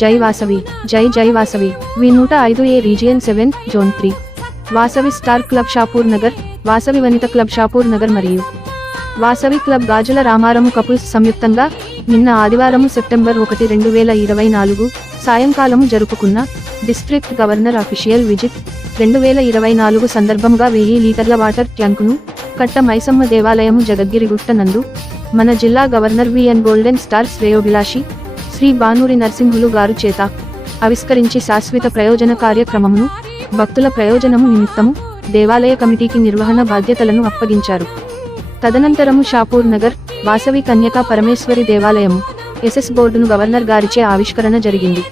జై వాసవి, జై జై Vasavi. V 105A region 7 zone 3 Vasavi star club Shapur Nagar, Vasavi Vanitha club Shapur Nagar మరియు వాసవి క్లబ్ గాజుల రామారము కపుల్స్ సంయుక్తంగా నిన్న ఆదివారము సెప్టెంబర్ 1, 2024 సాయంకాలము జరుపుకున్న డిస్ట్రిక్ట్ గవర్నర్ అఫీషియల్ విజిట్ 2024 సందర్భంగా 1000 లీటర్ల వాటర్ ట్యాంకును కట్ట మైసమ్మ దేవాలయము జగద్గిరిగుట్ట నందు మన జిల్లా గవర్నర్ విఎన్ గోల్డెన్ స్టార్ శ్రేయోభిలాషి శ్రీ బానూరి నరసింహులు గారు చేత ఆవిష్కరించి శాశ్వత ప్రయోజన కార్యక్రమమును భక్తుల ప్రయోజనము నిమిత్తము దేవాలయ కమిటీకి నిర్వహణ బాధ్యతలను అప్పగించారు. తదనంతరము షాపూర్ నగర్ వాసవి కన్యకా పరమేశ్వరి దేవాలయము ఎస్ఎస్ బోర్డును గవర్నర్ గారిచే ఆవిష్కరణ జరిగింది.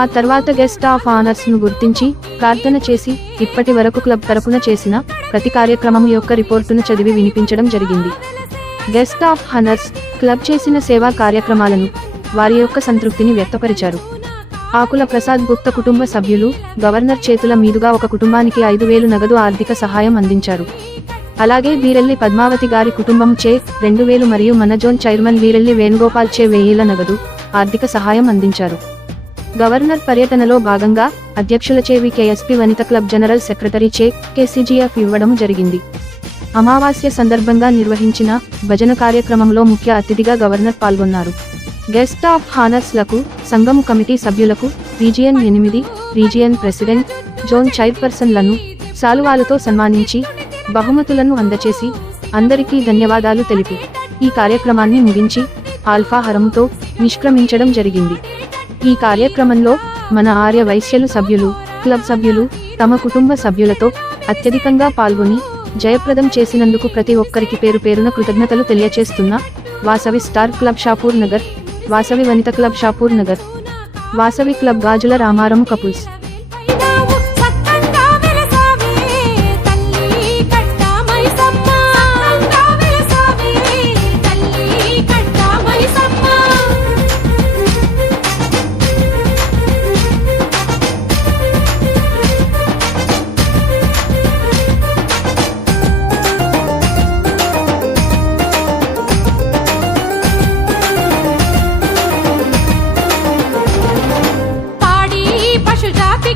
ఆ తర్వాత గెస్ట్ ఆఫ్ ఆనర్స్ ను గుర్తించి ప్రార్థన చేసి ఇప్పటి వరకు క్లబ్ తరపున చేసిన ప్రతి కార్యక్రమము యొక్క రిపోర్టును చదివి వినిపించడం జరిగింది. గెస్ట్ ఆఫ్ ఆనర్స్ క్లబ్ చేసిన సేవా కార్యక్రమాలను వారి యొక్క సంతృప్తిని వ్యక్తపరిచారు. ఆకుల ప్రసాద్ గుప్త కుటుంబ సభ్యులు గవర్నర్ చేతుల మీదుగా ఒక కుటుంబానికి 5,000 నగదు ఆర్థిక సహాయం అందించారు. అలాగే వీరెల్లి పద్మావతి గారి కుటుంబం చే 2,000 మరియు మన జోన్ చైర్మన్ వీరెల్లి వేణుగోపాల్ చే 1,000 నగదు ఆర్థిక సహాయం అందించారు. గవర్నర్ పర్యటనలో భాగంగా అధ్యక్షులచే వికేఎస్పీ వనిత క్లబ్ జనరల్ సెక్రటరీ చే కేసీజీఎఫ్ ఇవ్వడం జరిగింది. అమావాస్య సందర్భంగా నిర్వహించిన భజన కార్యక్రమంలో ముఖ్య అతిథిగా గవర్నర్ పాల్గొన్నారు. గెస్ట్ ఆఫ్ హానర్స్ లకు సంఘము కమిటీ సభ్యులకు రీజియన్ 8 రీజియన్ ప్రెసిడెంట్ జోన్ చైర్పర్సన్లను శాలువాలతో సన్మానించి బహుమతులను అందచేసి అందరికీ ధన్యవాదాలు తెలిపి ఈ కార్యక్రమాన్ని ముగించి ఆల్ఫాహారంతో నిష్క్రమించడం జరిగింది. ఈ కార్యక్రమంలో మన ఆర్య వైశ్యులు సభ్యులు క్లబ్ సభ్యులు తమ కుటుంబ సభ్యులతో అత్యధికంగా పాల్గొని జయప్రదం చేసినందుకు ప్రతి ఒక్కరికి పేరు పేరున కృతజ్ఞతలు తెలియచేస్తున్న Vasavi star club Shapur Nagar, Vasavi Vanitha club Shapur Nagar, Vasavi club Gajula Ramaram couples. పశుజాతి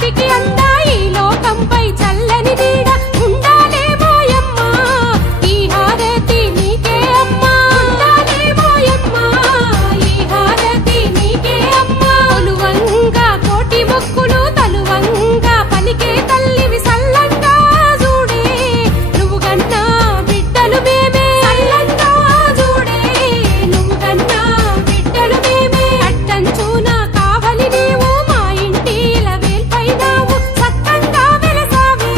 జాతికి అందా ఈ లోకంపై చల్లని నీడ ఉండాలేమోయమ్మా ఈ హారతి నీకే అమ్మా ఉండాలేమోయమ్మా ఈ హారతి నీకే అమ్మా కొలువంగా కోటి మొక్కులు తలువంగా పలికే తల్లివి సల్లంగా చూడే నువ్వు కన్నా బిడ్డలు మేమే సల్లంగా చూడే నువ్వు కన్నా బిడ్డలు మేమే అట్టంచున కావలి నీవు మా ఇంటిల వేల్పైనావు సత్తంగా వెలసావే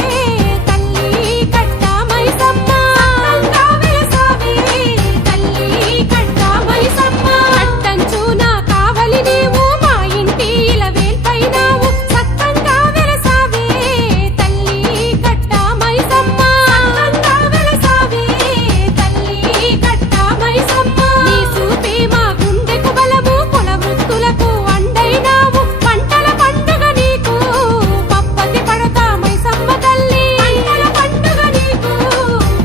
తల్లి కట్ట మైసమ్మ సత్తంగా వెలసావే తల్లి కట్ట మైసమ్మ అట్టంచున కావలి నీవు మా ఇంటిల వేల్పైనావు సత్తంగా వెలసావే తల్లి కట్ట మైసమ్మ సత్తంగా వెలసావే తల్లి కట్ట మైసమ్మ నీ చూపే మా గుండెకు బలము కుల వృత్తులకు అండైనావు పంటల పండుగ నీకు పప్పతి పడతా మైసమ్మ తల్లి పంటల పండుగ నీకు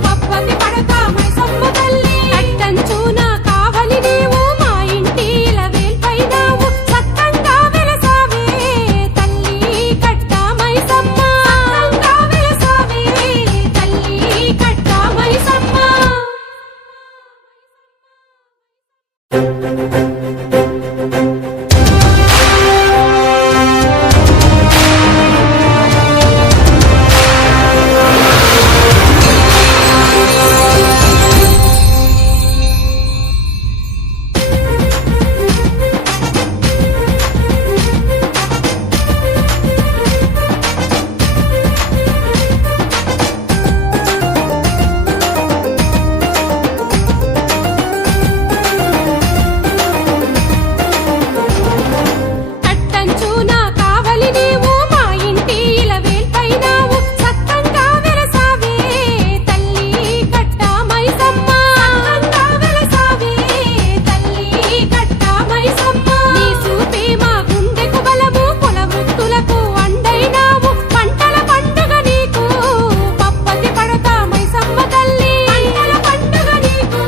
పప్పతి పడతా మైసమ్మ తల్లి అట్టంచున కావలి నీవు మా ఇంటిల వేల్పైనావు సత్తంగా వెలసావే తల్లి కట్ట మైసమ్మ సత్తంగా వెలసావే తల్లి కట్ట మైసమ్మ అట్టంచున కావలి నీవు మా ఇంటిల వేల్పైనావు సత్తంగా వెలసావే తల్లి కట్ట మైసమ్మ సత్తంగా వెలసావే తల్లి కట్ట మైసమ్మ నీ చూపే మా గుండెకు బలము కుల వృత్తులకు అండైనావు పంటల పండుగ నీకు పప్పతి పడతా మైసమ్మ తల్లి పంటల పండుగ నీకు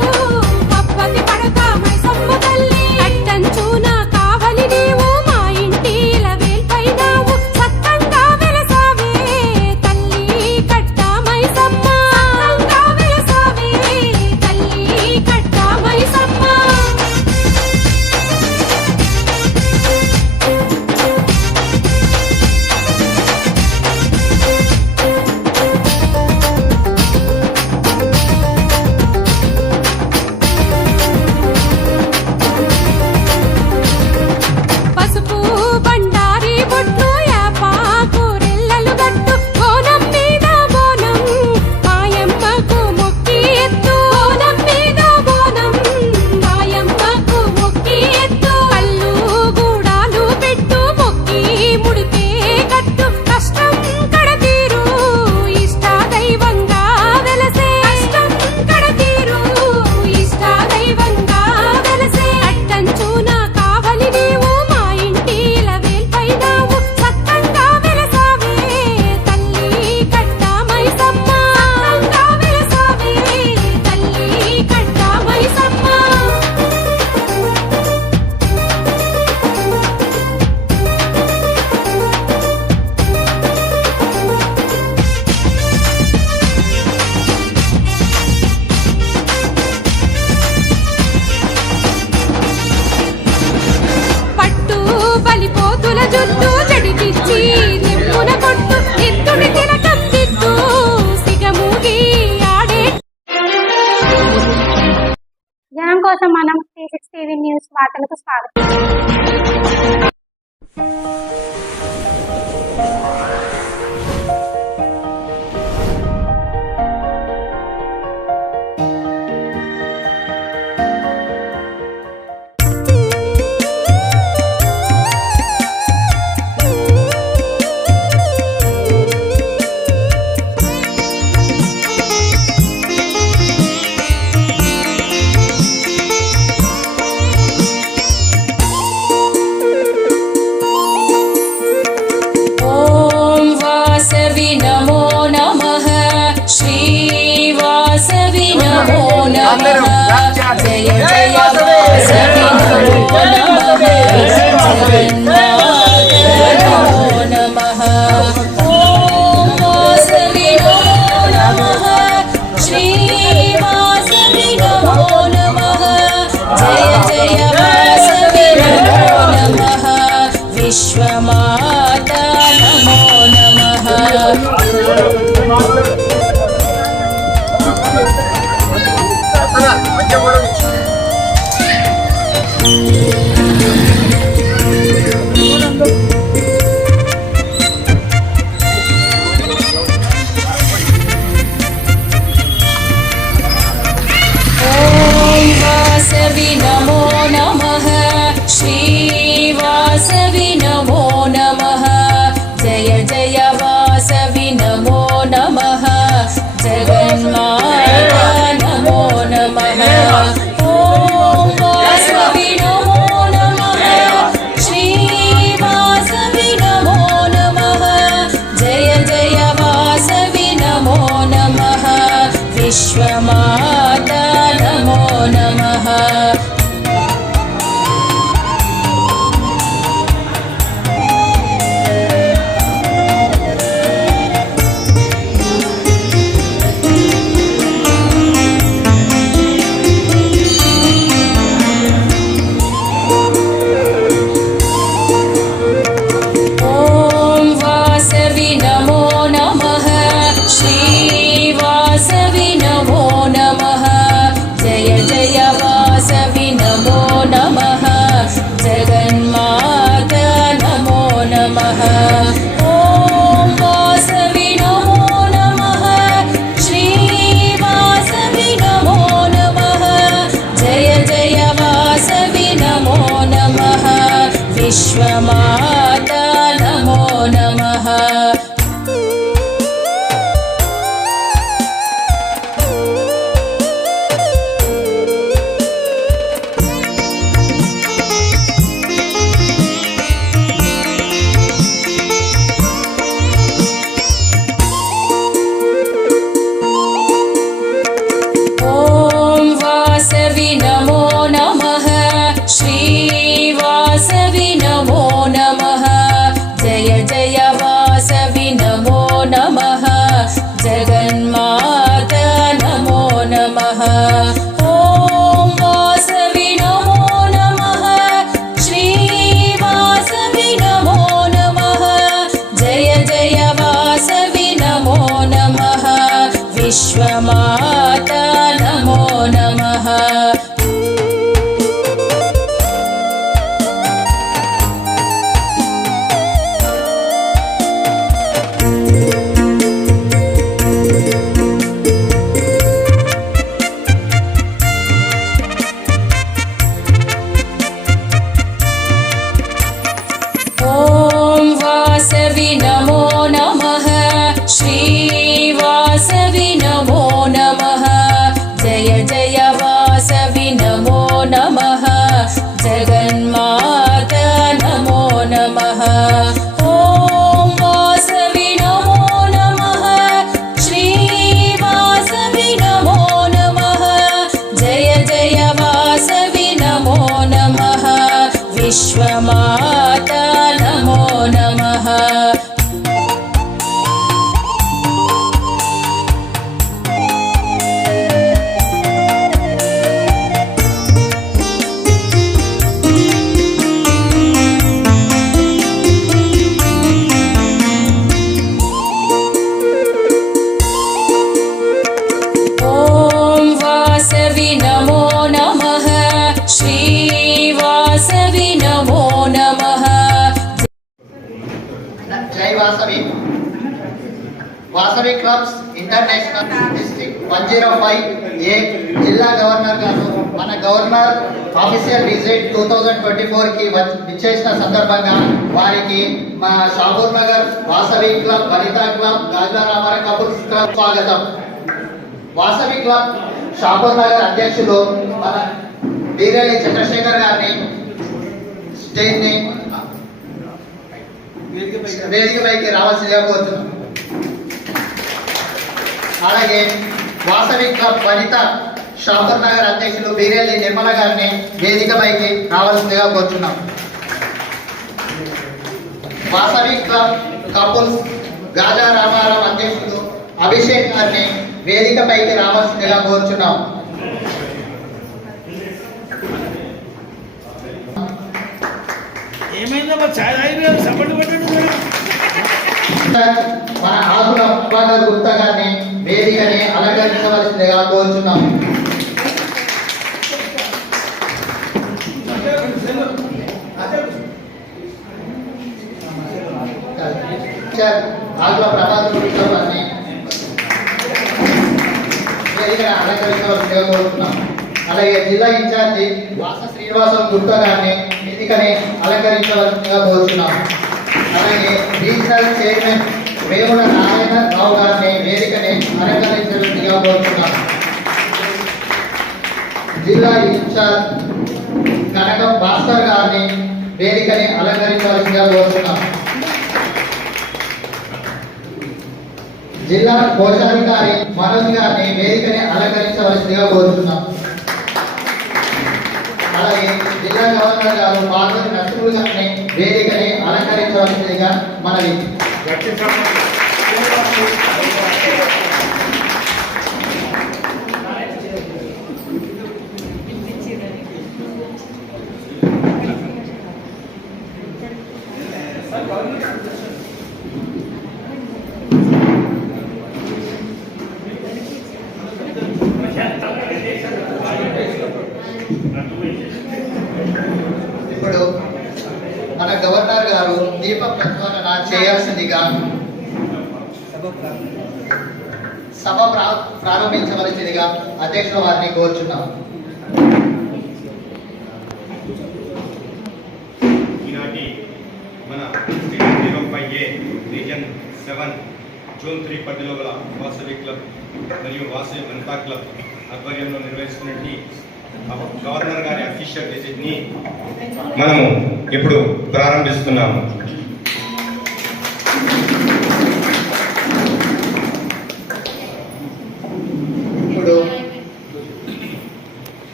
పప్పతి పడతా మైసమ్మ తల్లి అట్టంచున కావలి నీవు మా ఇంటిల వేల్పైనావు సత్తంగా వెలసావే తల్లి కట్ట మైసమ్మ సత్తంగా వెలసావే తల్లి కట్ట మైసమ్మ పసుపు బండారి బొట్లు యాపాకు రెల్లలు గట్టు బోనం మీద బోనం మాయమ్మకు మొక్కి ఎత్తు బోనం మీద బోనం మాయమ్మకు మొక్కి ఎత్తు కళ్ళు గూడాలు పెట్టు మొక్కి ముడిపే కట్టు కష్టం కడతీరు ఇష్ట దైవంగా వెలసే కష్టం కడతీరు ఇష్ట దైవంగా వెలసే అట్టంచున కావలి నీవు మా ఇంటిల వేల్పైనావు సత్తంగా వెలసావే తల్లి కట్ట మైసమ్మ సత్తంగా వెలసావే తల్లి కట్ట మైసమ్మ పట్టు బలిపోతుల జుట్టు జడికిచ్చి నిప్పున కొట్టు ఎత్తుడి తిలకం దిద్దు సిగమూగి ఆడే జనం కోసం మనం 360 టీవీ న్యూస్ వార్తలకు స్వాగతం. जय वासवि नमो नमः जगन्माता नमो नमः ॐ वासवि नमो नमः श्री वासवि नमो नमः जय जय वासवि नमो नमः विश्वमाता नमो नमः विश्वमाता नमो नमः ॐ वासवि नमो नमः श्री वासवि नमो नमः जय जय वासवि नमो नमः जगन्माता नमो नमः ॐ वासवि नमो नमः श्री वासवि नमो नमः जय जय वासवि नमो नमः विश्वमाता नमो नमः ॐ वासवि नमो नमः श्री वासवि नमो नमः जय जय वासवि नमो नमः जगन्माता नमो नमः ॐ वासवि नमो नमः श्री वासवि नमो नमः जय जय वासवि नमो नमः विश्वमाता नमो नमः ॐ वासवि नमो नमः श्री वासवि नमो नमः जय Vasavi Vasavi clubs international district 105 ఏ జిల్లా గవర్నర్ గారు మన గవర్నర్ ఆఫీషియల్ విజిట్ 2024 కి విచ్చేసిన సందర్భంగా వారికి మా Shapur Nagar Vasavi club Vanitha club Gaja Ramarao couples club స్వాగతం. వాసవి క్లబ్ షాపూర్ నగర్ అధ్యక్షులు మన బీరేలి చంద్రశేఖర్ గారిని స్టేజ్ ని వేదికపైకి రావాల్సిందిగా కోరుతున్నాం. అలాగే వాసవి క్లబ్ వనిత షాపూర్ నగర్ అధ్యక్షులు బీరేలి నిర్మల గారిని వేదికపైకి రావాల్సిందిగా కోరుతున్నాం. వాసవి క్లబ్ కపుల్స్ గాజా రామారావు అధ్యక్షులు అభిషేక్ గారిని వేదికపైకి రావాల్సిందిగా కోరుచున్నాం. మన ఆకుల ప్రభాకర్ గుప్తా గారిని వేదికని అలంకరించవలసిందిగా కోరుచున్నాం. ఆకుల ప్రభాకర్ గుప్తా గారిని వేదికని అలంకరించవలసిందిగా కోరుచున్నాం. అలాగే జిల్లా ఇన్ఛార్జి వాస శ్రీనివాసం గుప్తా గారిని వేదికని అలంకరించవలసిందిగా కోరుచున్నాం. అలాగే రీజనల్ చైర్మన్ వేముల నారాయణ రావు గారిని వేదికని అలంకరించవలసిందిగా కోరుతున్నాను. జిల్లా ఇన్ఛార్జ్ కనకం భాస్కర్ గారిని వేదికని అలంకరించవలసిందిగా కోరుతున్నాను. జిల్లా కోశాధికారి మనోజ్ గారిని వేదికని అలంకరించవలసిందిగా కోరుతున్నాం. అలాగే జిల్లా గవర్నర్ గారు పార్వతి నరసింహులు గారిని వేదికని అలంకరించవలసిందిగా మనవి. ఇప్పుడు మన గవర్నర్ గారు దీప ప్రజ్వలన చేయాల్సిందిగా సభ ప్రారంభించవలసిందిగా అధ్యక్షుల వారిని కోరుచున్నాం. ఈనాటి మన 05A రీజన్ 7 జూన్ 3 పరిధిలో గల వాసవి క్లబ్ మరియు వాసవి వనితా క్లబ్ ఆధ్వర్యంలో నిర్వహిస్తున్నటువంటి గవర్నర్ గారి అఫీషియల్ విజిట్ ని మనము ఇప్పుడు ప్రారంభిస్తున్నాము. ఇప్పుడు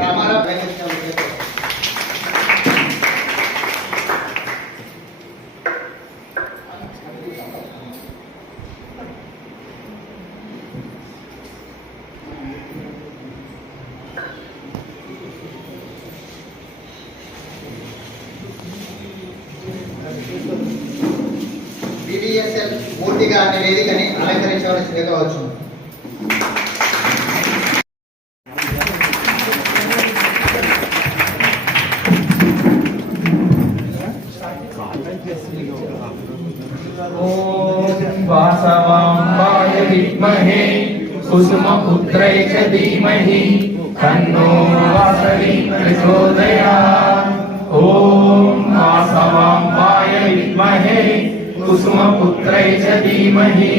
రామారావు BDSL మూర్తి గారిని వేదికని అలంకరించవలసిందిగా వచ్చు. ఓం వాసవాంబాయ విద్మహే కుసుమపుత్రై చ ధీమహి తన్నో వాసవి ప్రచోదయాత్. ఓం వాసవాంబాయ విద్మహే కుసుమపుత్రై చ ధీమహి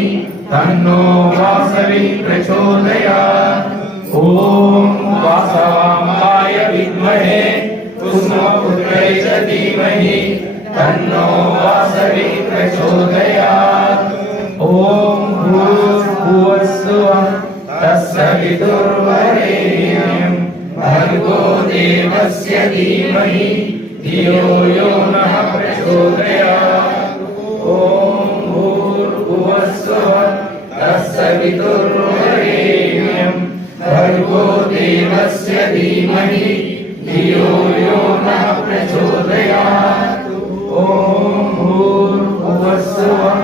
తన్నో వాసవి ప్రచోదయాత్. ఓం వాసవాంబాయ విద్మహే కుసుమపుత్రై చ ధీమహి తన్నో వాసవి ప్రచోదయాత్. ఓం భూర్భువస్సువః తత్సవితుర్వరేణ్యం భర్గో దేవస్య ధీమహి ధియో యో నః ప్రచోదయాత్. ఓం భూర్భువస్సువః తత్సవితుర్వరేణ్యం భర్గో దేవస్య ధీమహి ధియో యో నః ప్రచోదయాత్. ఓం భూర్భువస్సువః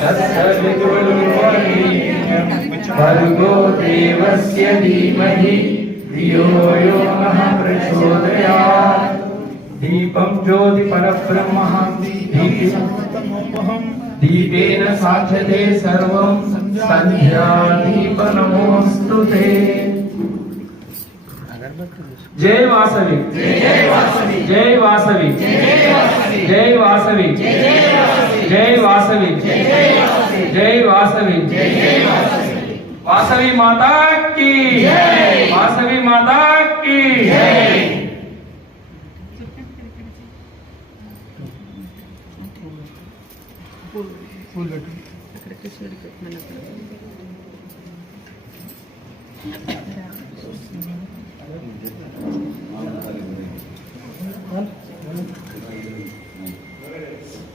తత్సవితుర్వరేణ్యం భర్గో దేవస్య ధీమహి ధియో యో నః ప్రచోదయాత్. దీపం జ్యోతి పరబ్రహ్మ దీపేన సాధ్యతే సర్వం సంధ్యా దీప నమోస్తుతే. జై వాసవి జై వాసవి జై వాసవి జై వాసవి జై వాసవి జై వాసవి. వాసవి మాతా కీ వాసవి మాతా కీ.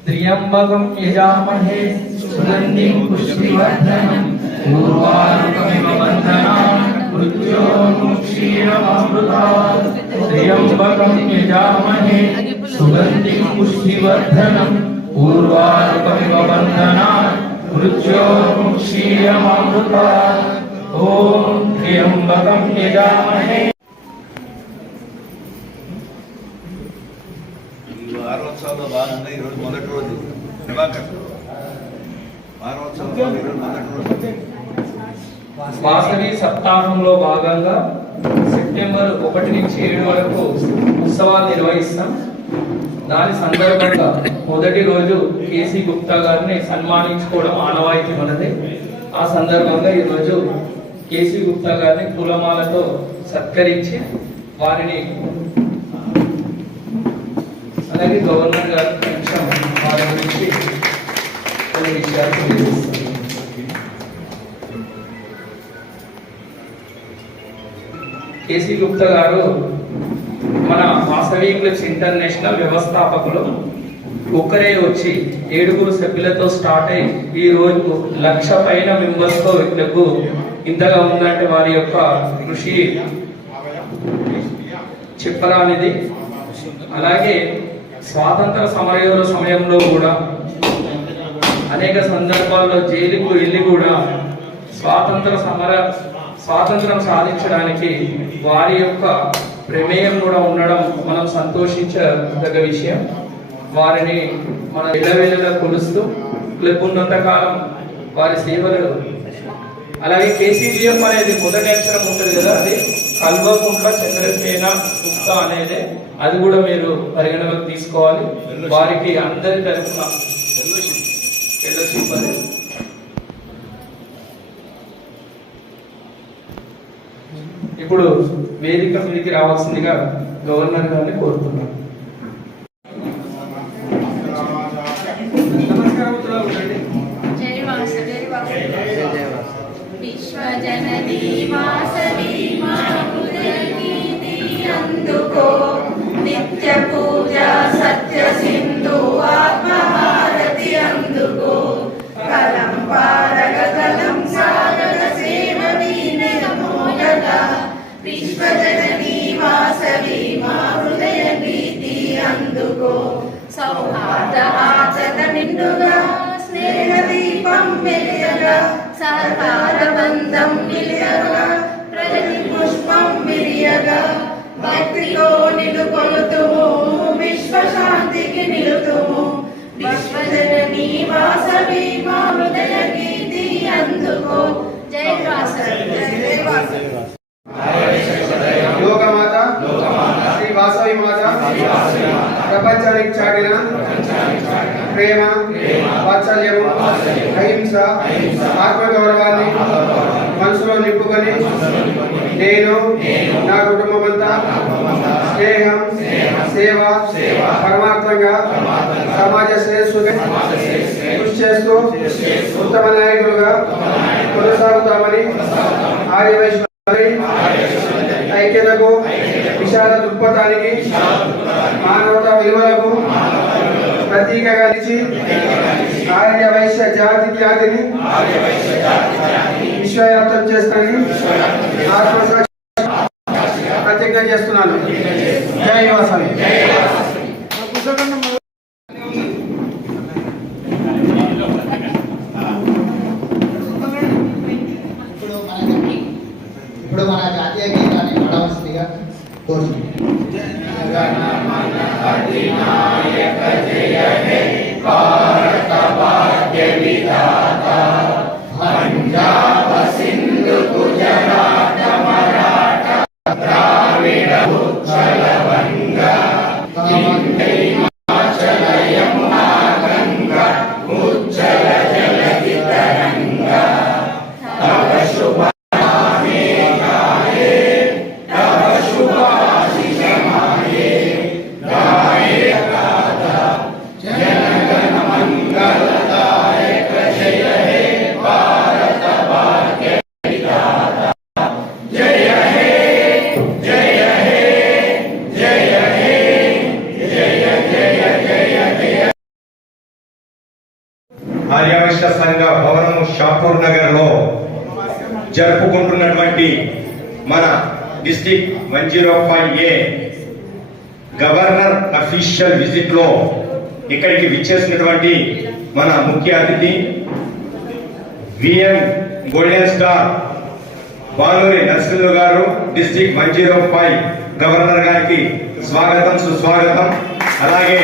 त्र्यंबकं यजामहे सुगंधिं पुष्टिवर्धनं उर्वारुकमिव बन्धनान् मृत्योर्मुक्षीयमामृतात्. त्र्यंबकं यजामहे सुगंधिं पुष्टिवर्धनं उर्वारुकमिव बन्धनान् मृत्योर्मुक्षीयमामृतात्. ओम त्र्यंबकं यजामहे. వారోత్సవంలో భాగంగా ఈరోజు మొదటి రోజు వాసవి సప్తాహంలో భాగంగా సెప్టెంబర్ 1 నుంచి 7 వరకు ఉత్సవాలు నిర్వహిస్తాం. దాని సందర్భంగా మొదటి రోజు కేసీ గుప్తా గారిని సన్మానించుకోవడం ఆనవాయితీ ఉన్నది. ఆ సందర్భంగా ఈరోజు కేసీ గుప్తా గారిని పూలమాలతో సత్కరించి వారిని, అలాగే గవర్నర్ గారు కొంచెం వారి గురించి కొన్ని విషయాలు తెలియజేస్తారు. కేసీ గుప్తా గారు మన వాసవి క్లబ్స్ ఇంటర్నేషనల్ వ్యవస్థాపకులు. ఒక్కరే వచ్చి 7 సభ్యులతో స్టార్ట్ అయ్యి ఈ రోజు 1,00,000 పైన మెంబర్స్ తో క్లబ్ ఇంతగా ఉందంటే వారి యొక్క కృషి చెప్పరానిది. అలాగే స్వాతంత్ర సమరయోధుల సమయంలో కూడా అనేక సందర్భాల్లో జైలుకు వెళ్ళి కూడా స్వాతంత్రం సాధించడానికి వారి యొక్క ప్రమేయం కూడా ఉండడం మనం సంతోషించదగ్గ విషయం. వారిని మన ఇళ్ళవేళలా కొలుస్తూ క్లబ్ ఉన్నంతకాలం వారి సేవలు. అలాగే కేసీజీఎఫ్ అనేది మొదటి అక్షరం ఉంటుంది కదా, అది కల్వకుంట్ల చంద్రసేన గుప్తా అనేది, అది కూడా మీరు పరిగణలోకి తీసుకోవాలి. వారికి అందరి తరఫున ఫెలోషిప్ అనేది. ఇప్పుడు వేదిక మీదకి రావాల్సిందిగా గవర్నర్ గారిని కోరుతున్నాను. విశ్వజననీ వాసవి మా హృదయగీతి అందుకో, నిత్య పూజ సత్య సింధు ఆత్మహారతి అందుకో, కలం పారగ కలం సాగర సేవ వీనమోదక, విశ్వజననీ వాసవి మా హృదయగీతి అందుకో, సౌహార్ద ఆచత నిండుగా స్నేహ దీపం వెలియగా, సహకార బంధం నిలియగా, ప్రగతి పుష్పం విరియగా, భక్తితో నిలుకొలుతుము విశ్వశాంతికి నిలుతుము, విశ్వజననీ వాసవి మా హృదయ గీతి అందుకో. జై వాసవి, జై వాసవి. లోకమాత శ్రీ వాసవి మాత ప్రపంచానికి చాటిన ప్రేమ, వాత్సల్యము, అహింస, ఆత్మగౌరవాన్ని మనసులో నింపుకొని నేను నా కుటుంబమంతా స్నేహం, సేవ, పరమార్థంగా సమాజ శ్రేయస్సుగా కృషి చేస్తూ ఉత్తమ నాయకులుగా కొనసాగుతామని ఆర్యవైశ్య ఐక్యతకు, విశాల దృక్పథానికి, మానవతా విలువలకు ప్రతీకగా నిలిచి ఆర్య వైశ్య జాతిని విశ్వవ్యాప్తం చేస్తానని ప్రతిజ్ఞ చేస్తున్నాను. జై వాసవి. ఇప్పుడు మన జాతీయ గీతాన్ని పాడవలసిందిగా కోరుతున్నాను. పంజాబ సింధు గుజరాత మరాఠ ద్రావిడ ఉచ్చల వంగ హిమాచల యమునా గంగా ఉచ్చల జలధి తరంగ, తవ శుభ నామే గాయే, తవ శుభాశిష మాయే, గాయే గాథా జనగణ మంగళదాయక, జయ హే భారత భాగ్య విధాత, జయ హే, జయ హే, జయ హే, జయ జయ జయ జయ. ఆర్యవైశ్య సంఘ భవనము షాపూర్ నగర్ లో జరుపుకుంటున్నటువంటి మన district 105A governor official visit లో ఇక్కడికి విచ్చేసినటువంటి మన ముఖ్య అతిథి VM golden star Baluri Narasimhulu గారు, డిస్ట్రిక్ట్ 105 గవర్నర్ గారికి స్వాగతం, సుస్వాగతం. అలాగే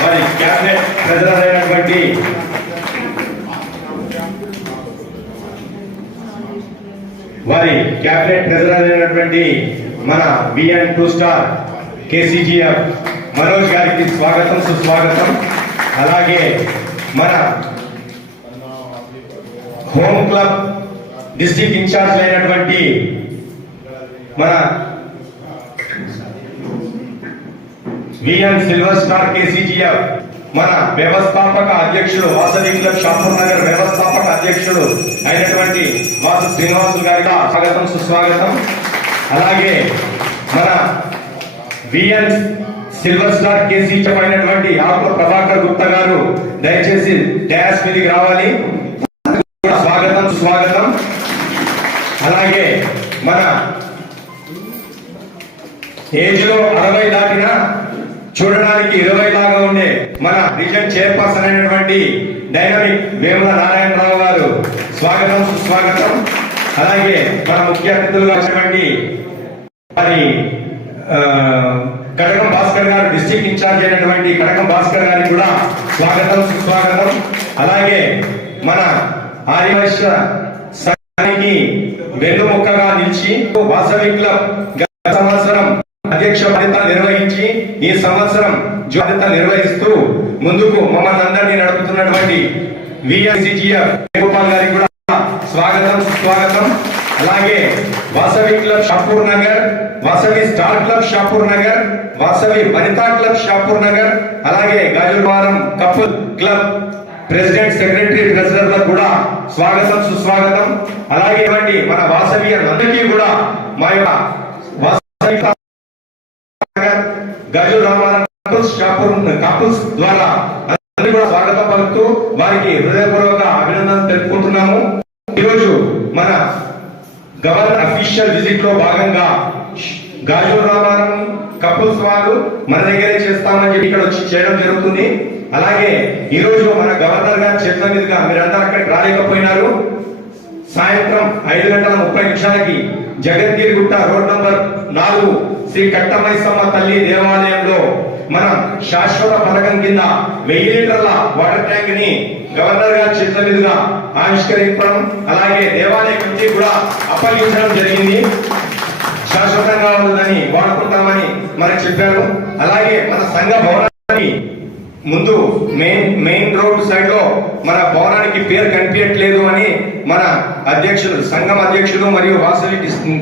వారి క్యాబినెట్ ట్రెజరర్ అయినటువంటి మన బిఎన్ 2 స్టార్ కేసీజీఎఫ్ మనోజ్ గారికి స్వాగతం సుస్వాగతం. అలాగే మన హోమ్ క్లబ్ డిస్ట్రిక్ట్ ఇన్ఛార్జ్ అయినటువంటి మన విఎన్ సిల్వర్ స్టార్ కేసీజీఎఫ్, మన వ్యవస్థాపక అధ్యక్షుడు వాసవి క్లబ్ షాపూర్ నగర్ వ్యవస్థాపక అధ్యక్షుడు అయినటువంటి వాసు శ్రీనివాసులు గారికి స్వాగతం సుస్వాగతం. అలాగే మన విఎన్ సిల్వర్ స్టార్ కేసీజీఎఫ్ అయినటువంటి ఆకుల ప్రభాకర్ గుప్తా గారు దయచేసి డాష్ మీదకి రావాలి. స్వాగతం సుస్వాగతం. అలాగే మన ఏజ్ లో 60 దాటిన చూడడానికి 20 లాగా ఉండే మన రీజన్ చైర్పర్సన్ అయినటువంటి డైనమిక్ వేముల నారాయణరావు గారు స్వాగతం సుస్వాగతం. అలాగే మన ముఖ్య అతిథులుగా వచ్చినటువంటి మరి కడకం భాస్కర్ గారు డిస్ట్రిక్ట్ ఇన్ఛార్జ్ అయినటువంటి కడకం భాస్కర్ గారికి కూడా స్వాగతం సుస్వాగతం. అలాగే మన ఆదివాసీ సంఘానికి వెన్నుముక్కగా నిలిచి వాసవి క్లబ్ గత సంవత్సరం అధ్యక్ష బాధ్యత నిర్వహించి ఈ సంవత్సరం బాధ్యత నిర్వహిస్తూ ముందుకు మమ్మల్ని అందరినీ నడుపుతున్నటువంటి విఎన్సిజిఎఫ్ గోపాల్ గారికి కూడా స్వాగతం స్వాగతం. అలాగే Vasavi club Shapur Nagar, Vasavi star club Shapur Nagar, Vasavi Vanitha club Shapur Nagar, అలాగే Gajularamaram couple club president secretary treasurer కూడా స్వాగతం సుస్వాగతం. అలాగే మన వాసవి అందరికీ కూడా మా యొక్క వాసవి గజు రామారావు కపుల్స్ ద్వారా అందరికీ కూడా స్వాగతం పలుకుతూ వారికి హృదయపూర్వక అభినందనలు తెలుపుకుంటున్నాము. ఈరోజు మన గవర్నర్ అఫీషియల్ విజిట్ లో భాగంగా గాజు రామారావు కపుల్స్ వారు మన దగ్గరే చేస్తామని చెప్పి ఇక్కడ వచ్చి చేయడం జరుగుతుంది. అలాగే ఈ రోజు మన గవర్నర్ గారి చేతుల మీదుగా మీరందరూ అక్కడికి రాలేకపోయినారు. సాయంత్రం 5:30 జగద్గిరిగుట్ట రోడ్ నంబర్ 4 శ్రీ కట్టమైసమ్మ తల్లి దేవాలయంలో మనం శాశ్వత పథకం కింద 1000 లీటర్ల వాటర్ ట్యాంక్ ని గవర్నర్ గారి చేతుల మీదుగా ఆవిష్కరించడం, అలాగే దేవాలయం నుంచి కూడా అప్పగించడం జరిగింది. శాశ్వతంగా ఉందని వాడుకుంటామని మనకు చెప్పారు. అలాగే మన సంఘ భవనానికి ముందు మెయిన్ రోడ్ సైడ్ లో మన భవనానికి పేరు కనిపించట్లేదు అని మన అధ్యక్షులు సంఘం అధ్యక్షులు మరియు వాసవి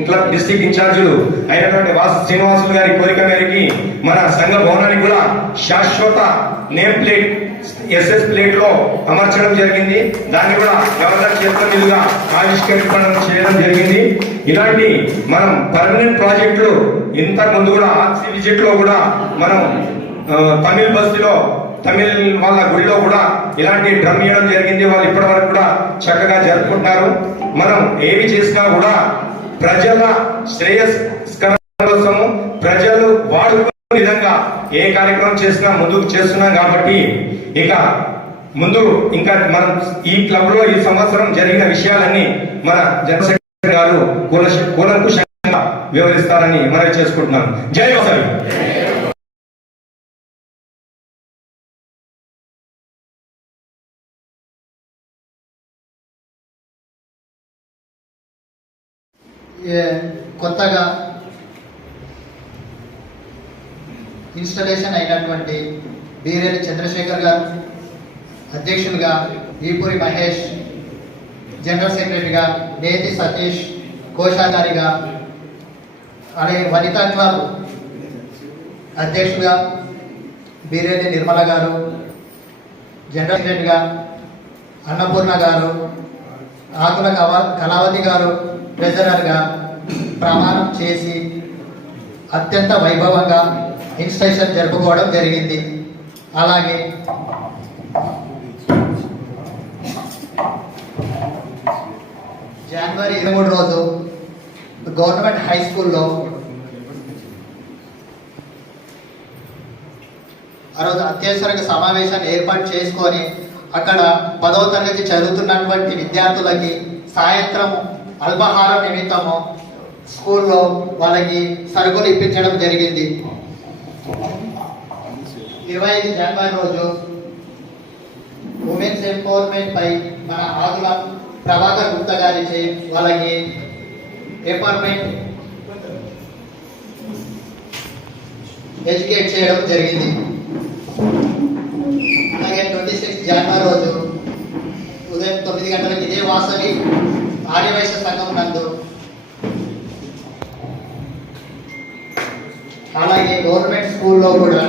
క్లబ్ డిస్ట్రిక్ట్ ఇన్ఛార్జీలు అయినటువంటి వాసు శ్రీనివాసులు గారి కోరిక మేరకి మన సంఘ భవనానికి కూడా శాశ్వత నేమ్ ప్లేట్ ఎస్ఎస్ ప్లేట్ లో అమర్చడం జరిగింది. దాన్ని కూడా గవర్నర్ చేతుల మీదుగా ఆవిష్కరించడం చేయడం జరిగింది. ఇలాంటి మనం పర్మనెంట్ ప్రాజెక్టులు ఇంతకు ముందు కూడా ఆర్సీ విజిట్ లో కూడా మనం తమిళ బస్తీలో తమిళ వాళ్ళ గుడిలో కూడా ఇలాంటి డ్రమ్ ఇవ్వడం జరిగింది. వాళ్ళు ఇప్పటి వరకు కూడా చక్కగా జరుపుకుంటున్నారు. మనం ఏమి చేసినా కూడా ప్రజల శ్రేయస్కరణ కోసము ప్రజలు వాడుకునే విధంగా ఏ కార్యక్రమం చేసినా ముందుకు చేస్తున్నాం కాబట్టి ఇక ముందు ఇంకా మనం ఈ క్లబ్ లో ఈ సంవత్సరం జరిగిన విషయాలన్నీ మన జనరల్ సెక్రటరీ గారు కూలంకుషంగా వివరిస్తారని మనం చేసుకుంటున్నాం. జై వాసవి. కొత్తగా ఇన్స్టాలేషన్ అయినటువంటి బీరేని చంద్రశేఖర్ గారు అధ్యక్షులుగా, ఈపూరి మహేష్ జనరల్ సెక్రటరీగా, నేతి సతీష్ కోశాధికారిగా, అలాగే వనితా క్లబ్ అధ్యక్షులుగా బీరేని నిర్మల గారు, జనరల్ సెక్రటరీగా అన్నపూర్ణ గారు, ఆకుల కళావతి గారు ట్రెజరర్గా ప్రమాణం చేసి అత్యంత వైభవంగా ఇన్స్టలేషన్ జరుపుకోవడం జరిగింది. అలాగే జనవరి 23 రోజు గవర్నమెంట్ హై స్కూల్లో ఆ రోజు అత్యవసర సమావేశాన్ని ఏర్పాటు చేసుకొని అక్కడ 10వ తరగతి చదువుతున్నటువంటి విద్యార్థులకి సాయంత్రం అల్పాహారం నిమిత్తము స్కూల్లో వాళ్ళకి సరుకులు ఇప్పించడం జరిగింది. 25 జనవరి రోజు ఉమెన్స్ ఎంపవర్మెంట్ పై మన ఆకుల ప్రభాకర్ గుప్తా గారిచే వాళ్ళకి ఎంపవర్మెంట్ ఎడ్యుకేట్ చేయడం జరిగింది. అలాగే 26 జనవరి రోజు ఉదయం 9 గంటలకు ఇదే వాసవి ఆర్యవైశ్య సంఘం నందు అలాగే గవర్నమెంట్ స్కూల్లో కూడా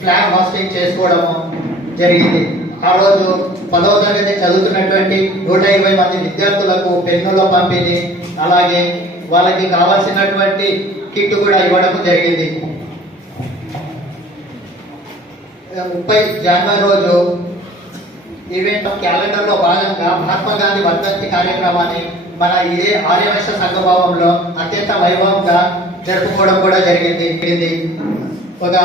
ఫ్లాగ్ హాస్టింగ్ చేసుకోవడము జరిగింది. ఆ రోజు 10వ తరగతి చదువుతున్నటువంటి 120 మంది విద్యార్థులకు పెన్నుల పంపిణీ, అలాగే వాళ్ళకి కావాల్సినటువంటి కిట్ కూడా ఇవ్వడం జరిగింది. 30 జనవరి రోజు ఈవెంట్ క్యాలెండర్ లో భాగంగా మహాత్మా గాంధీ వర్ధంతి కార్యక్రమాన్ని మన ఇదే ఆర్యవైశ్య సంఘభావంలో అత్యంత వైభవంగా జరుపుకోవడం కూడా జరిగింది. ఒక